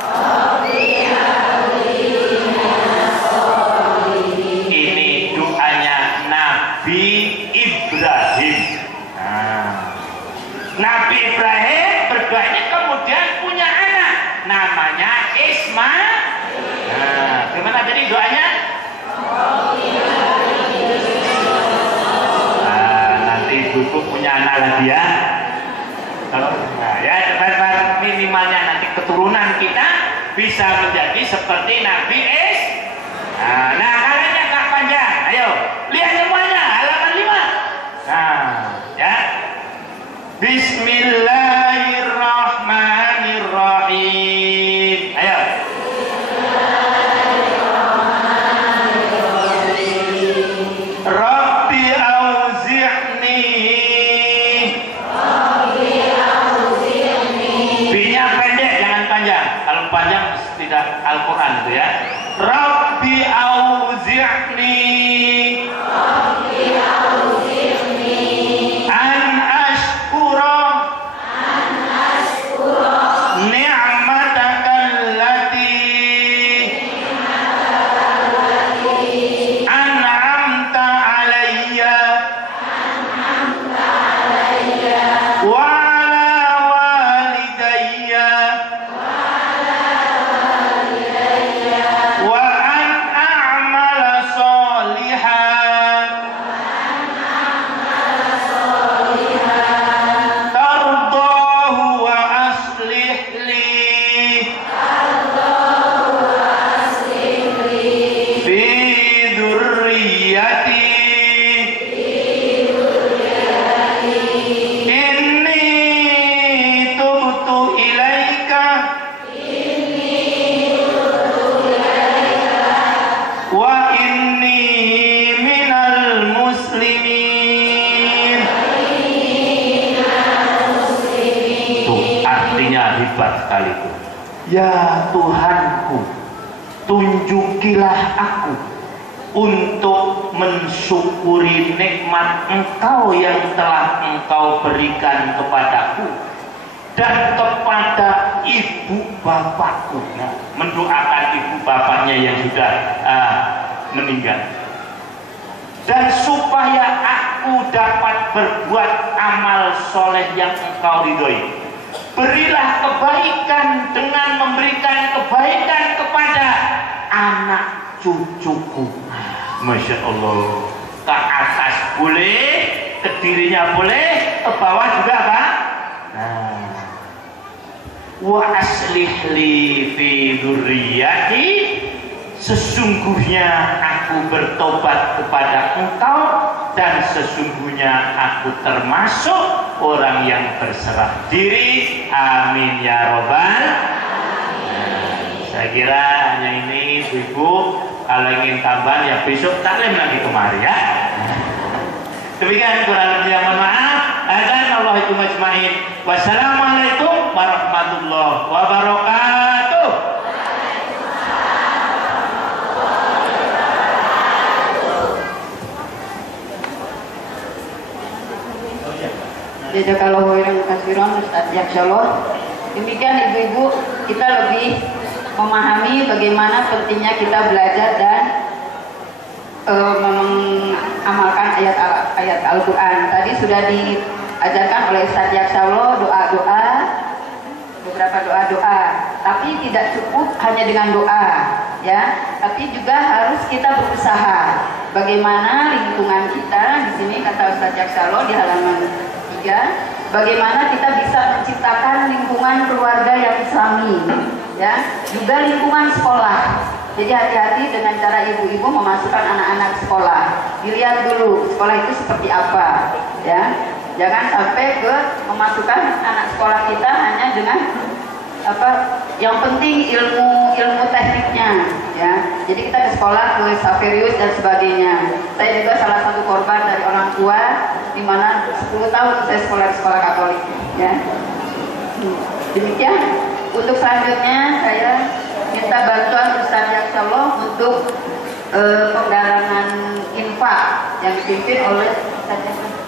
Rabbi habli minas sholihin. Ini doanya Nabi Ibrahim. Nabi Ibrahim berdoa ini kemudian punya anak namanya Ismail. Nah, gimana jadi doanya? Nanti ibu punya anak lagi ya. Kalau ya minimalnya nanti keturunan kita bisa menjadi seperti Nabi Nah, kalian yang gak panjang, ayo lihat semuanya halaman 5. Nah, ya. Bismillahirrahmanirrahim. Ayo. Rabbi auzi'ni. B-nya pendek, jangan panjang. Kalau panjang tidak Al-Quran itu ya. Rabbi auzi'ni. Ya Tuhanku, tunjukilah aku untuk mensyukuri nikmat Engkau yang telah Engkau berikan kepadaku dan kepada ibu bapakku. Nah, mendoakan ibu bapaknya yang sudah meninggal. Dan supaya aku dapat berbuat amal soleh yang Engkau ridhoi. Berilah kebaikan dengan memberikan kebaikan kepada anak cucuku. Masya Allah. Ke atas boleh, ke dirinya boleh, ke bawah juga Pak. Wa aslih li fi dzurriyyati. Sesungguhnya aku bertobat kepada Engkau dan sesungguhnya aku termasuk orang yang berserah diri. Amin ya robbal. Saya kira hanya ini ibu-ibu. Kalau ingin tambahan ya besok taklim lagi kemari ya. Demikian kurang lebih mohon maaf. Azan Allah itu majma'in. Wassalamualaikum warahmatullahi wabarakatuh. Jazakallahu khairan katsiran Ustaz Yaksyallah. Demikian ibu-ibu, kita lebih memahami bagaimana pentingnya kita belajar dan mengamalkan ayat Al-Quran. Tadi sudah diajarkan oleh Ustaz Yaksyallah doa-doa, beberapa doa-doa. Tapi tidak cukup hanya dengan doa, ya. Tapi juga harus kita berusaha. Bagaimana lingkungan kita di sini kata Ustaz Yaksyallah di halaman 3, bagaimana kita bisa menciptakan lingkungan keluarga yang islami, ya, juga lingkungan sekolah. Jadi hati-hati dengan cara ibu-ibu memasukkan anak-anak sekolah. Dilihat dulu sekolah itu seperti apa, ya. Jangan sampai memasukkan anak sekolah kita hanya dengan yang penting ilmu tekniknya, ya. Jadi kita ke sekolah ke Saverius dan sebagainya. Saya juga salah satu korban dari orang tua, di mana 10 tahun saya sekolah di sekolah Katolik, ya. Demikian. Untuk selanjutnya saya minta bantuan Ustaz Yaksallah untuk penggalangan infak yang dipimpin oleh Ustaz Yaksallah.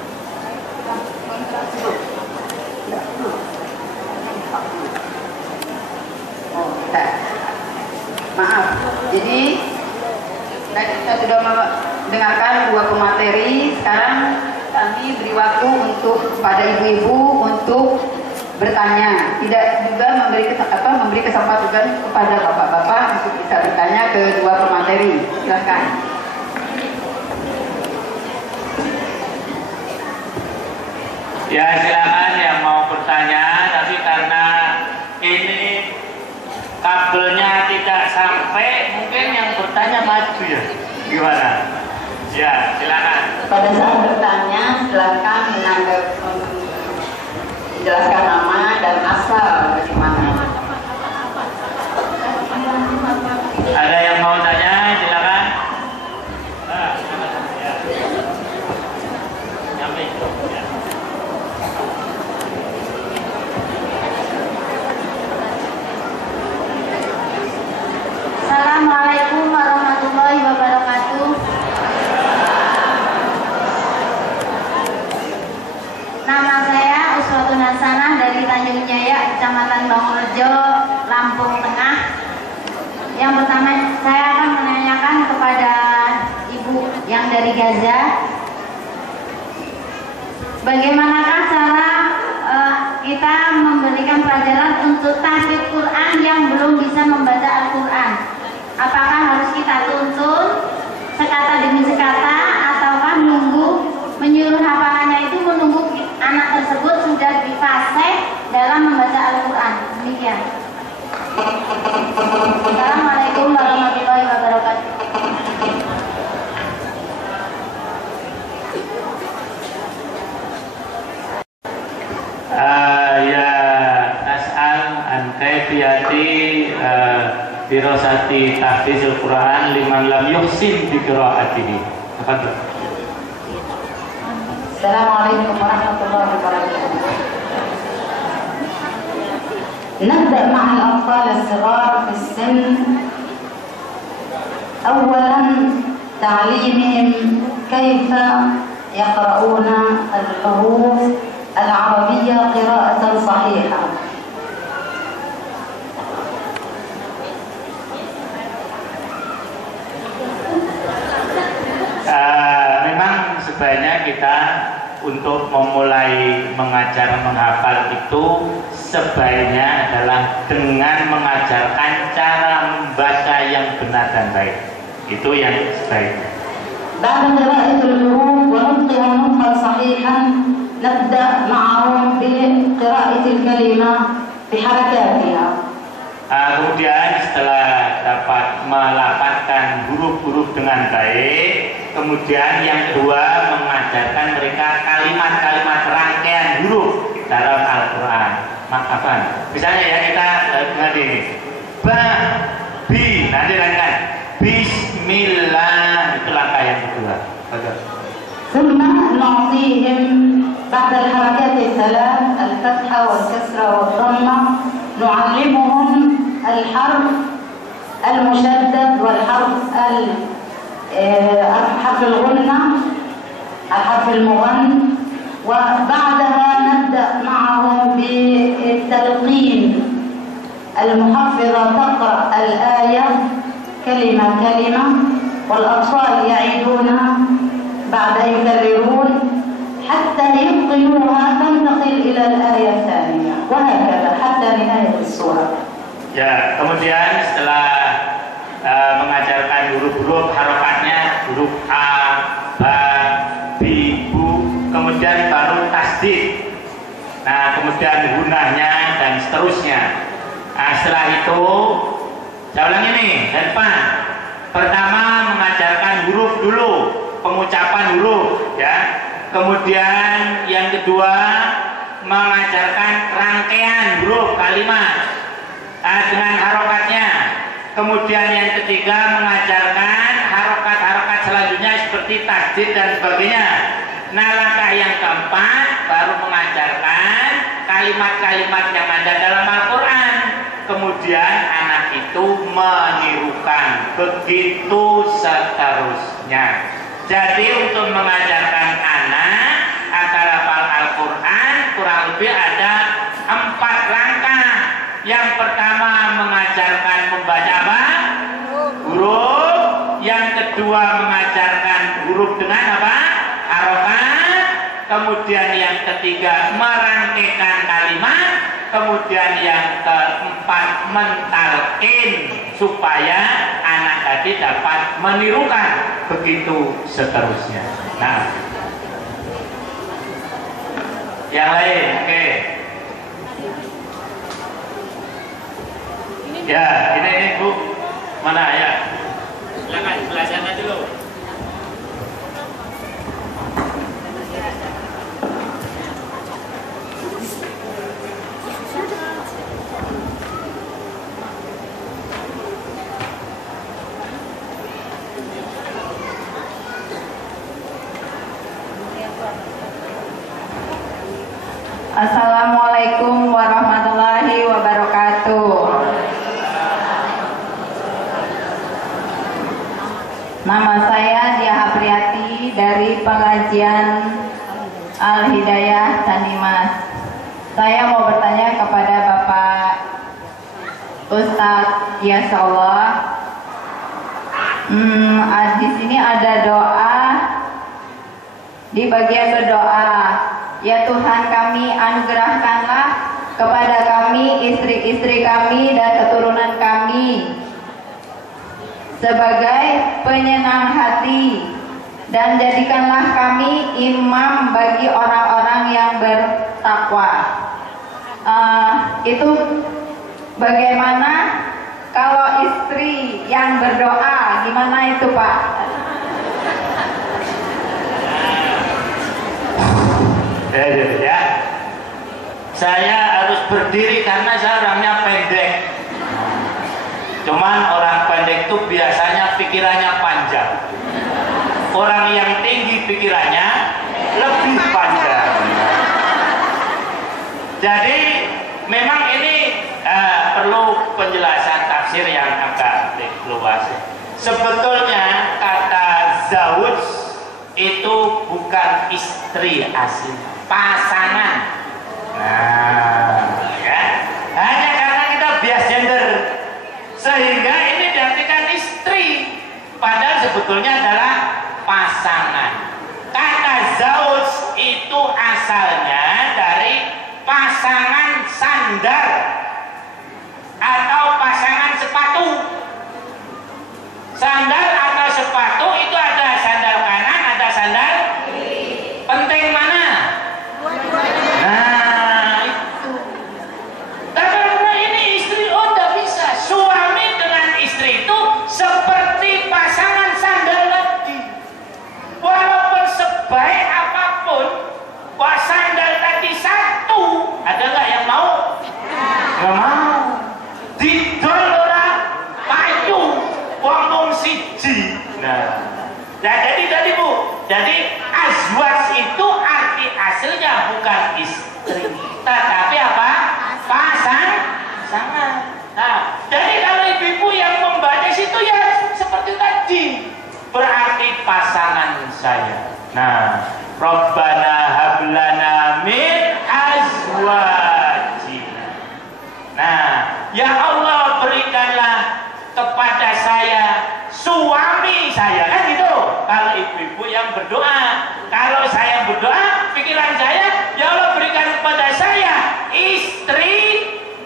Oh, maaf. Jadi kita sudah mendengarkan 2 pemateri. Sekarang kami beri waktu untuk pada ibu-ibu untuk bertanya. Tidak juga memberi kesempatan kepada bapak-bapak untuk bisa bertanya ke 2 pemateri. Silakan. Ya, silakan yang mau bertanya, tapi karena ini kabelnya tidak sampai, mungkin yang bertanya maju ya. Gimana? Ya, silakan. Pada saat bertanya, silakan menjelaskan nama dan asal dari mana. Ada yang mau tanya, silakan. Ya. Nyampe. Ya. Assalamualaikum warahmatullahi wabarakatuh. Nama saya Uswatun Hasanah dari Tanjung Jaya, Kecamatan Bangurejo, Lampung Tengah. Yang pertama saya akan menanyakan kepada Ibu yang dari Gaza, bagaimanakah cara kita memberikan pelajaran untuk tahfidz Quran yang belum bisa membaca Al-Quran? Apakah harus kita tuntun sekata demi sekata, ataukah nunggu menyuruh hafalannya itu menunggu anak tersebut sudah difasih dalam membaca Al-Quran? Demikian. Assalamualaikum warahmatullahi wabarakatuh. Ya, as'al an kaifiyati dirasati tahfidzul Quran liman lam yuhsin bi qiraatihi. Tafadhol. Assalamualaikum warahmatullahi wabarakatuh. نبدأ مع الأطفال الصغار في السن. أولا تعليمهم كيف يقرؤون الحروف العربية قراءة صحيحة. Memang sebaiknya kita untuk memulai mengajar menghafal itu sebaiknya adalah dengan mengajarkan cara membaca yang benar dan baik. Itu yang sebaiknya. بعد قراءة الحروف ونطقها نطقا صحيحا نبدأ معهم بقراءة الكلمة بحركاتها. Kemudian setelah dapat melafazkan huruf-huruf dengan baik, kemudian yang kedua mengajarkan mereka kalimat-kalimat rangkaian huruf dalam Al-Quran. Maafkan, misalnya ya kita dengar ini, ba, bi, nanti rangkaian, Bismillah, itu langkah yang kedua. ثم نعطيهم بعد الحركات الثلاث الفتحة والكسرة والضمة نعلمهم الحرف المشدد والحرف حرف الغنة الحرف المغن، وبعدها نبدأ معهم بالتلقين. المحفظة تقرأ الآية كلمة كلمة والأطفال يعيدونها بعد يكررون حتى يتقنوها تنتقل إلى الآية الثانية وهكذا حتى نهاية السورة. Ya, kemudian setelah mengajarkan huruf-huruf harokatnya, huruf A, Ba, Bi, Bu, kemudian baru tasdid. Nah, kemudian gunahnya dan seterusnya. Nah, setelah itu, saya ulangi nih, depan. Pertama mengajarkan huruf dulu, pengucapan huruf, ya. Kemudian yang kedua mengajarkan rangkaian huruf kalimat dengan harokatnya. Kemudian yang ketiga mengajarkan harokat-harokat selanjutnya seperti tasdid dan sebagainya. Nah, langkah yang keempat baru mengajarkan kalimat-kalimat yang ada dalam Al-Quran. Kemudian anak itu menirukan, begitu seterusnya. Jadi untuk mengajarkan anak agar hafal Al-Quran kurang lebih ada 4 langkah. Yang pertama mengajarkan membaca apa? Huruf. Yang kedua mengajarkan huruf dengan apa? Harokat. Kemudian yang ketiga merangkaikan kalimat. Kemudian yang keempat mentalkin supaya anak tadi dapat menirukan, begitu seterusnya. Nah, yang lain, oke. Ya, ini Bu, mana ya? Silakan sebelah sana dulu. Assalamualaikum warahmatullahi wabarakatuh. Nama saya Dia Hapriati dari pengajian Al-Hidayah Tandimas. Saya mau bertanya kepada Bapak Ustadz Yasallah. Di sini ada doa, di bagian berdoa, ya Tuhan kami anugerahkanlah kepada kami, istri-istri kami dan keturunan kami sebagai penyenang hati, dan jadikanlah kami imam bagi orang-orang yang bertakwa. Itu bagaimana kalau istri yang berdoa, gimana itu Pak? Ya, saya harus berdiri karena saya orangnya pendek. Cuman orang pendek itu biasanya pikirannya panjang. Orang yang tinggi pikirannya lebih panjang. Jadi memang ini perlu penjelasan tafsir yang agak luas. Sebetulnya kata zauj itu bukan istri asli, pasangan. Nah, ya. Hanya karena kita bias gender sehingga ini diartikan istri, padahal sebetulnya adalah pasangan. Kata zauj itu asalnya dari pasangan sandal atau pasangan sepatu. Sandal atau sepatu itu ada sandal kanan, ada sandal penting mana? Nah, itu. Karena ini istri, oh tidak bisa. Suami dengan istri itu seperti pasangan sandal tadi. Walaupun sebaik apapun, wah sandal tadi satu, ada nggak yang mau? Nggak mau. Didol orang payu, wong siji. Nah, jadi tadi Bu, jadi azwaj itu arti aslinya bukan istri, tetapi apa? Pasangan. Nah, jadi kalau ibu-ibu yang membaca situ ya seperti tadi, berarti pasangan saya. Nah, Rabbana hablana min azwajina. Nah, ya Allah berikanlah kepada saya suami saya, kan gitu. Kalau ibu-ibu yang berdoa, kalau saya berdoa, pikiran saya, ya Allah berikan kepada saya istri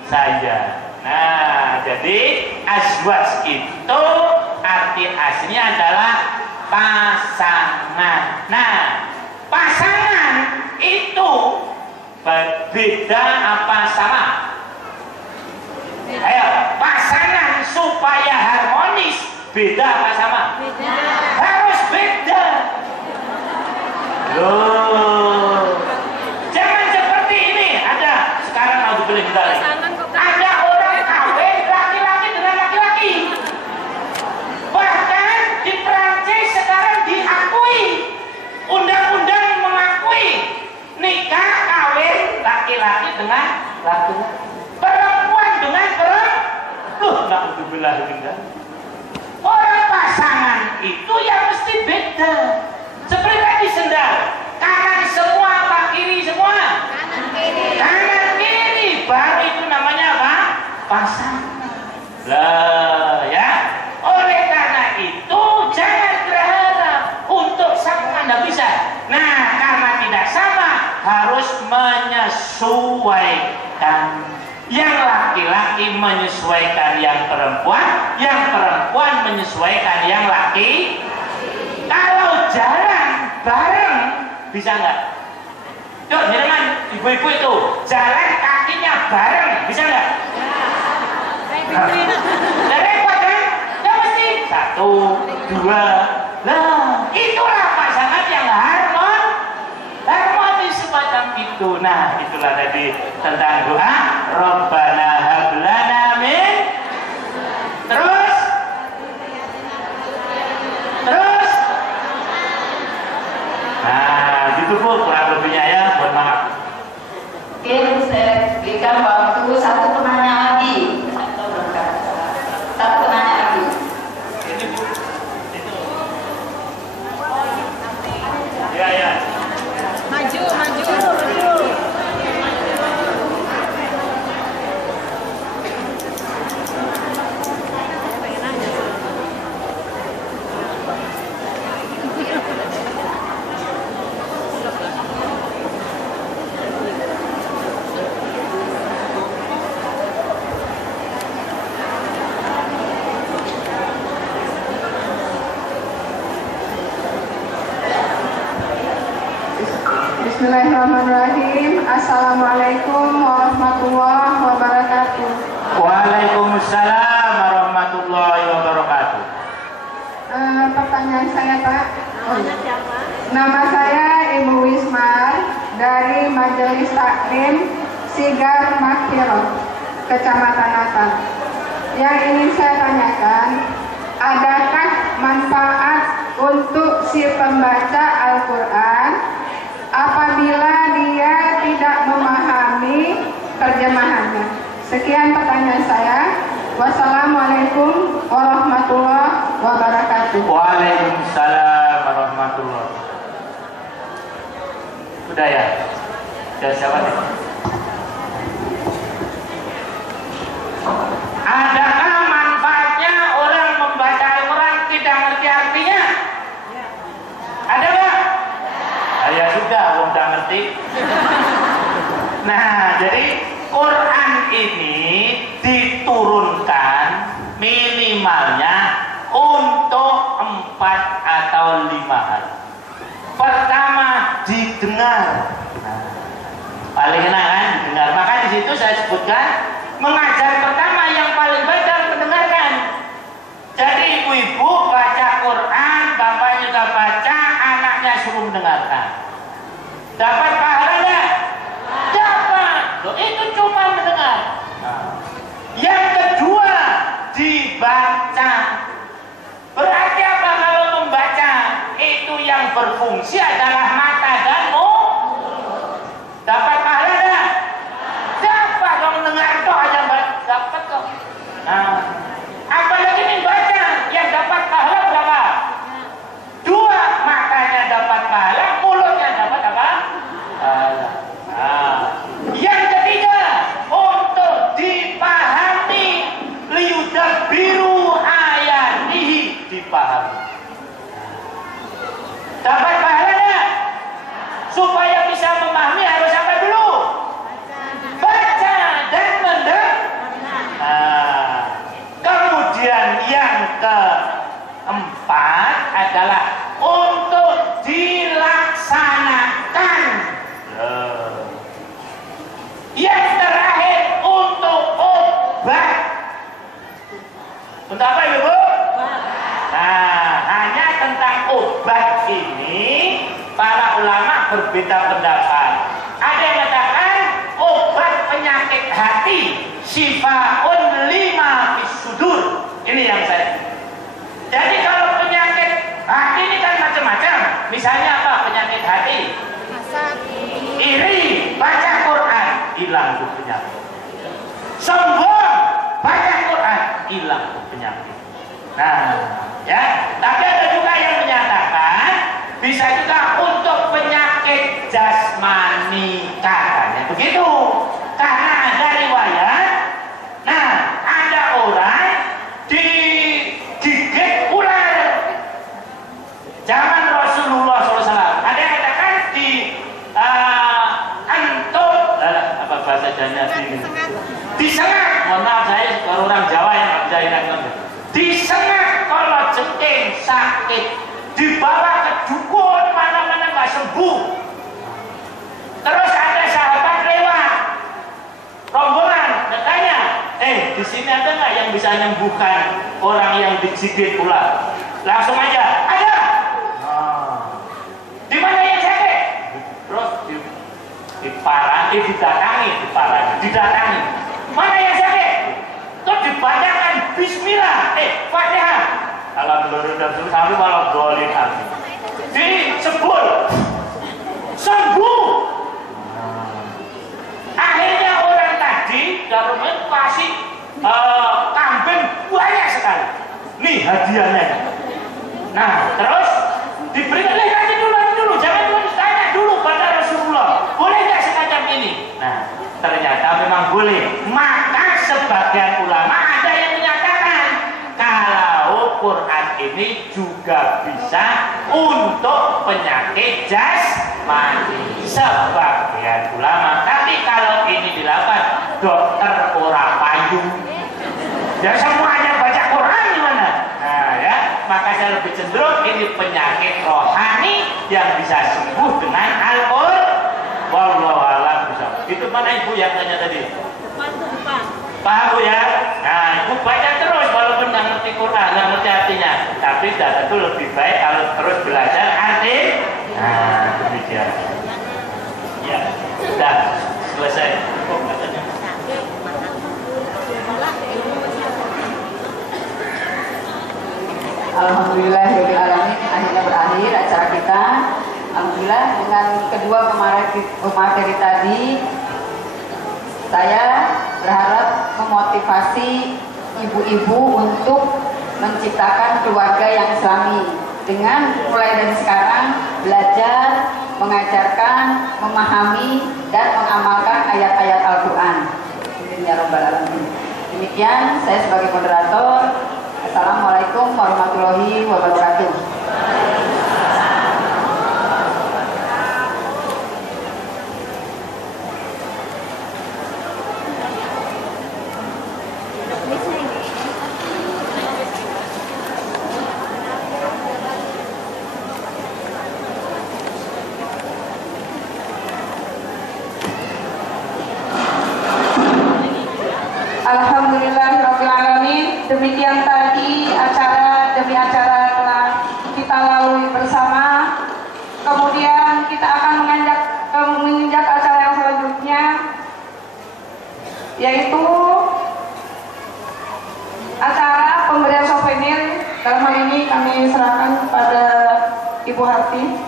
saya. Nah, jadi azwaj itu arti aslinya adalah pasangan. Nah, pasangan itu beda apa sama? Ayo, pasangan supaya harmonis beda apa sama? Beda. Harus beda. Loh. Jangan seperti ini. Ada sekarang mau dibeli kita. Ada orang kawin laki-laki dengan laki-laki. Bahkan di Prancis sekarang diakui, undang-undang mengakui nikah kawin laki-laki dengan laki-laki, perempuan dengan perempuan. Loh, na'udzubillah minzalik. Orang pasangan itu yang mesti beda. Seperti tadi sendal, kanan semua apa kiri semua? Kanan kiri, baru itu namanya apa? Pasangan. Lah ya. Oleh karena itu jangan berharap untuk sama, tidak bisa. Nah, karena tidak sama harus menyesuaikan. Yang laki-laki menyesuaikan yang perempuan menyesuaikan yang laki. Kalau jarang bareng bisa nggak? Yuk, jangan ibu-ibu itu jalan kakinya bareng bisa nggak? Repot kan? Ya mesti 1, 2. Lah, itulah pasangan yang harmonis semacam itu. Nah, itulah tadi tentang doa Rabbana hablana min. Terus nah, gitu Bu, kurang lebihnya ya, mohon maaf. Oke, saya berikan waktu satu penanya lagi. Satu penanya lagi. Ya. Maju. Bismillahirrahmanirrahim. Assalamualaikum warahmatullahi wabarakatuh. Waalaikumsalam warahmatullahi wabarakatuh. Pertanyaan saya Pak. Nama saya Ibu Wismar dari Majelis Taklim Sigar Makiroh, Kecamatan Natal. Yang ingin saya tanyakan, adakah manfaat untuk si pembaca Al-Quran apabila dia tidak memahami terjemahannya? Sekian pertanyaan saya. Wassalamualaikum warahmatullahi wabarakatuh. Waalaikumsalam warahmatullahi wabarakatuh. Udah ya? Udah siapa nih? Adakah manfaatnya orang membaca Al-Quran tidak ngerti artinya? Ada nggak? Ya sudah, udah ngerti. Nah, jadi Quran ini diturunkan minimalnya untuk 4 atau 5 hari. Pertama didengar. Nah, paling enak kan didengar. Maka di situ saya sebutkan mengajar pertama yang paling baik mendengarkan. Jadi ibu-ibu baca Quran, bapak juga baca, anaknya suruh mendengarkan. Dapat pahala enggak? Dapat. Loh, itu cuma mendengar. Nah. Yang kedua dibaca. Berarti apa kalau membaca? Itu yang berfungsi adalah mata dan mulut. Dapat pahala enggak? Dapat. Kalau mendengar itu aja dapat kok. Nah, apalagi membaca yang dapat pahala berapa? 2, matanya dapat pahala, mulutnya dapat apa? Pahala. Nah, yang ketiga untuk dipahami, liyudabbiru ayatihi, dipahami. Dapat pahala enggak? Supaya bisa memahami harus apa dulu? Baca dan mendengar. Nah, kemudian yang keempat adalah untuk dilaksanakan. Yang terakhir untuk obat. Untuk apa Ibu? Nah, hanya tentang obat ini para ulama berbeda pendapat. Ada yang mengatakan obat penyakit hati syifaun lima fis sudur. Ini yang saya. Jadi kalau penyakit hati ini kan macam-macam. Misalnya apa penyakit hati? Iri, baca Quran, hilang tuh penyakit. Sombong, baca Quran, hilang tuh penyakit. Nah, ya. Tapi ada juga yang menyatakan bisa juga untuk penyakit jasmani, katanya begitu. Karena ada riwayat, nah ada orang digigit ular zaman Rasulullah SAW. Ada yang katakan apa bahasa Jawa disengat. Mohon maaf, saya orang Jawa yang nggak bisa ingatkan. Disengat kalau jengking sakit, dibawa ke dukun mana-mana nggak sembuh. Terus ada sahabat lewat rombongan bertanya, di sini ada nggak yang bisa menyembuhkan orang yang digigit ular? Langsung aja, ada. Di mana yang sakit? Terus didatangi. Mana yang sakit? Terus dibacakan Bismillah, Fatihah. Alhamdulillah, sampai malah golin hati. Disebut sembuh. Akhirnya orang tadi dalamnya kasih kambing banyak sekali. Nih hadiahnya. Nah, terus diberikan nanti dulu, jangan dulu tanya dulu pada Rasulullah. Boleh nggak semacam ini? Nah, ternyata memang boleh. Maka sebagian ulama ada yang menyatakan kalau Quran ini juga bisa untuk penyakit jasmani. Sebagian ulama. Tapi kalau ini dilakukan dokter ora payu, ya semuanya baca Quran gimana? Nah ya, maka saya lebih cenderung ini penyakit rohani yang bisa sembuh dengan Al-Qur'an. Wallahu a'lam bishawab. Itu mana ibu yang tanya tadi? Paham Bu ya? Nah, ibu baca terus walaupun nggak ngerti Quran, nggak ngerti artinya. Tapi itu lebih baik kalau terus belajar arti. Nah, demikian. Ya, sudah selesai. Alhamdulillahirobbilalamin, akhirnya berakhir acara kita. Alhamdulillah dengan kedua pemateri tadi, saya berharap memotivasi ibu-ibu untuk menciptakan keluarga yang islami dengan mulai dari sekarang belajar, mengajarkan, memahami dan mengamalkan ayat-ayat Al-Quran. Ya Rabbal Alamin. Demikian saya sebagai moderator. Assalamualaikum warahmatullahi wabarakatuh. Alhamdulillahirobbilalamin. Demikian tadi acara demi acara telah kita lalui bersama. Kemudian kita akan menginjak acara yang selanjutnya, yaitu acara pemberian souvenir. Dalam hal ini kami serahkan kepada Ibu Harti.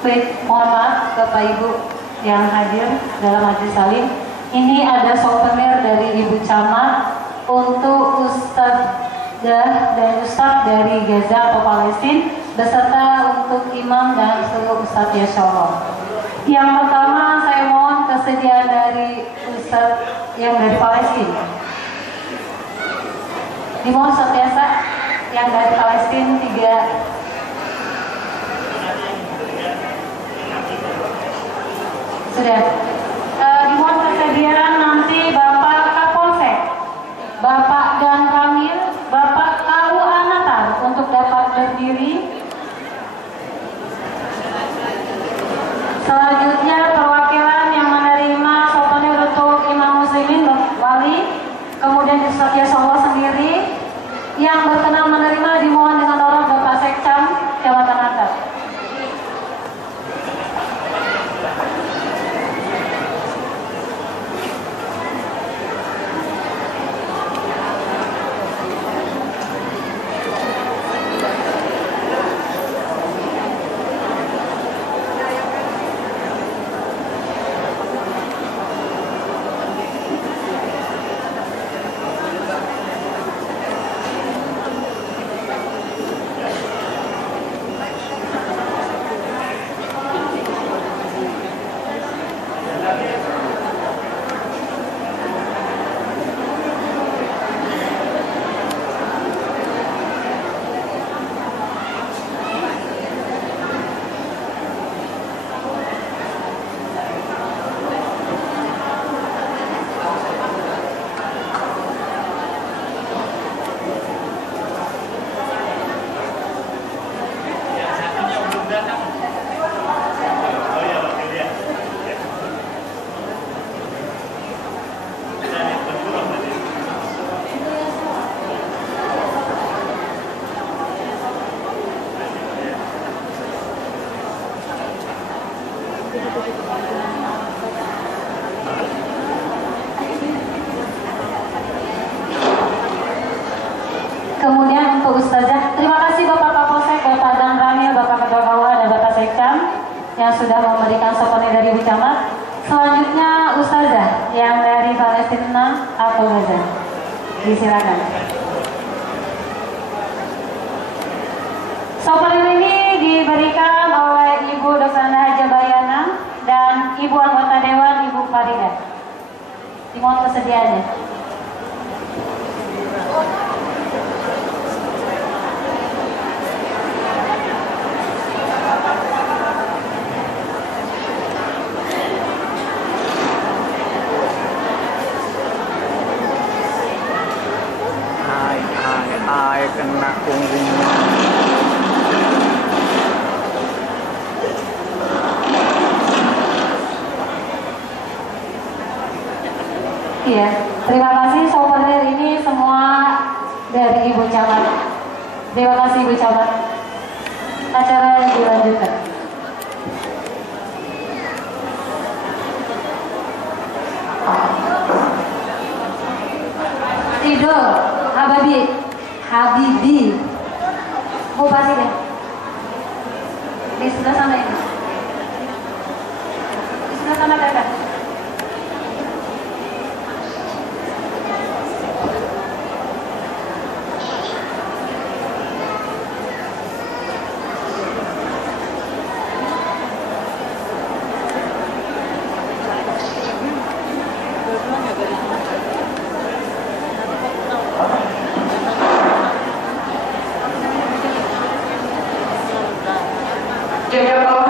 Baik, mohon maaf Bapak Ibu yang hadir dalam majelis salim. Ini ada souvenir dari Ibu Camat untuk Ustadzah dan Ustadz dari Gaza atau Palestina, beserta untuk imam dan seluruh Ustadz Yasyallah. Yang pertama saya mohon kesediaan dari Ustadz yang dari Palestina. Dimohon Ustadz Yasa yang dari Palestina 3. Sudah. Dimohon kesediaan nanti Bapak Kapolsek, Bapak Dan Kamil, Bapak KU Anatar untuk dapat berdiri. Selanjutnya perwakilan yang menerima souvenir untuk Imam Muslimin Wali, kemudian Ustadz Yasyallah sendiri. Yang berkenan menerima dimohon dengan hormat Bapak memberikan sokonnya dari Ibu Camat. Selanjutnya Ustazah yang dari Palestina atau Gaza. Disilakan. Souvenir ini diberikan oleh Ibu Dr. Haja Bayana dan Ibu Anggota Dewan Ibu Farida. Dimohon kesediaannya. Ai kena punggungnya. Iya, terima kasih souvenir ini semua dari Ibu Camat. Terima kasih Ibu Camat. Acara dilanjutkan. Idol, Habibi. Oh pasti deh. Di sebelah sana ini. Di sebelah sana kakak. Jazakallah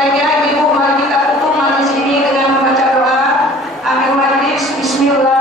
Baik ya Ibu, mari kita tutup majelis ini dengan membaca doa akhir majelis. Bismillah.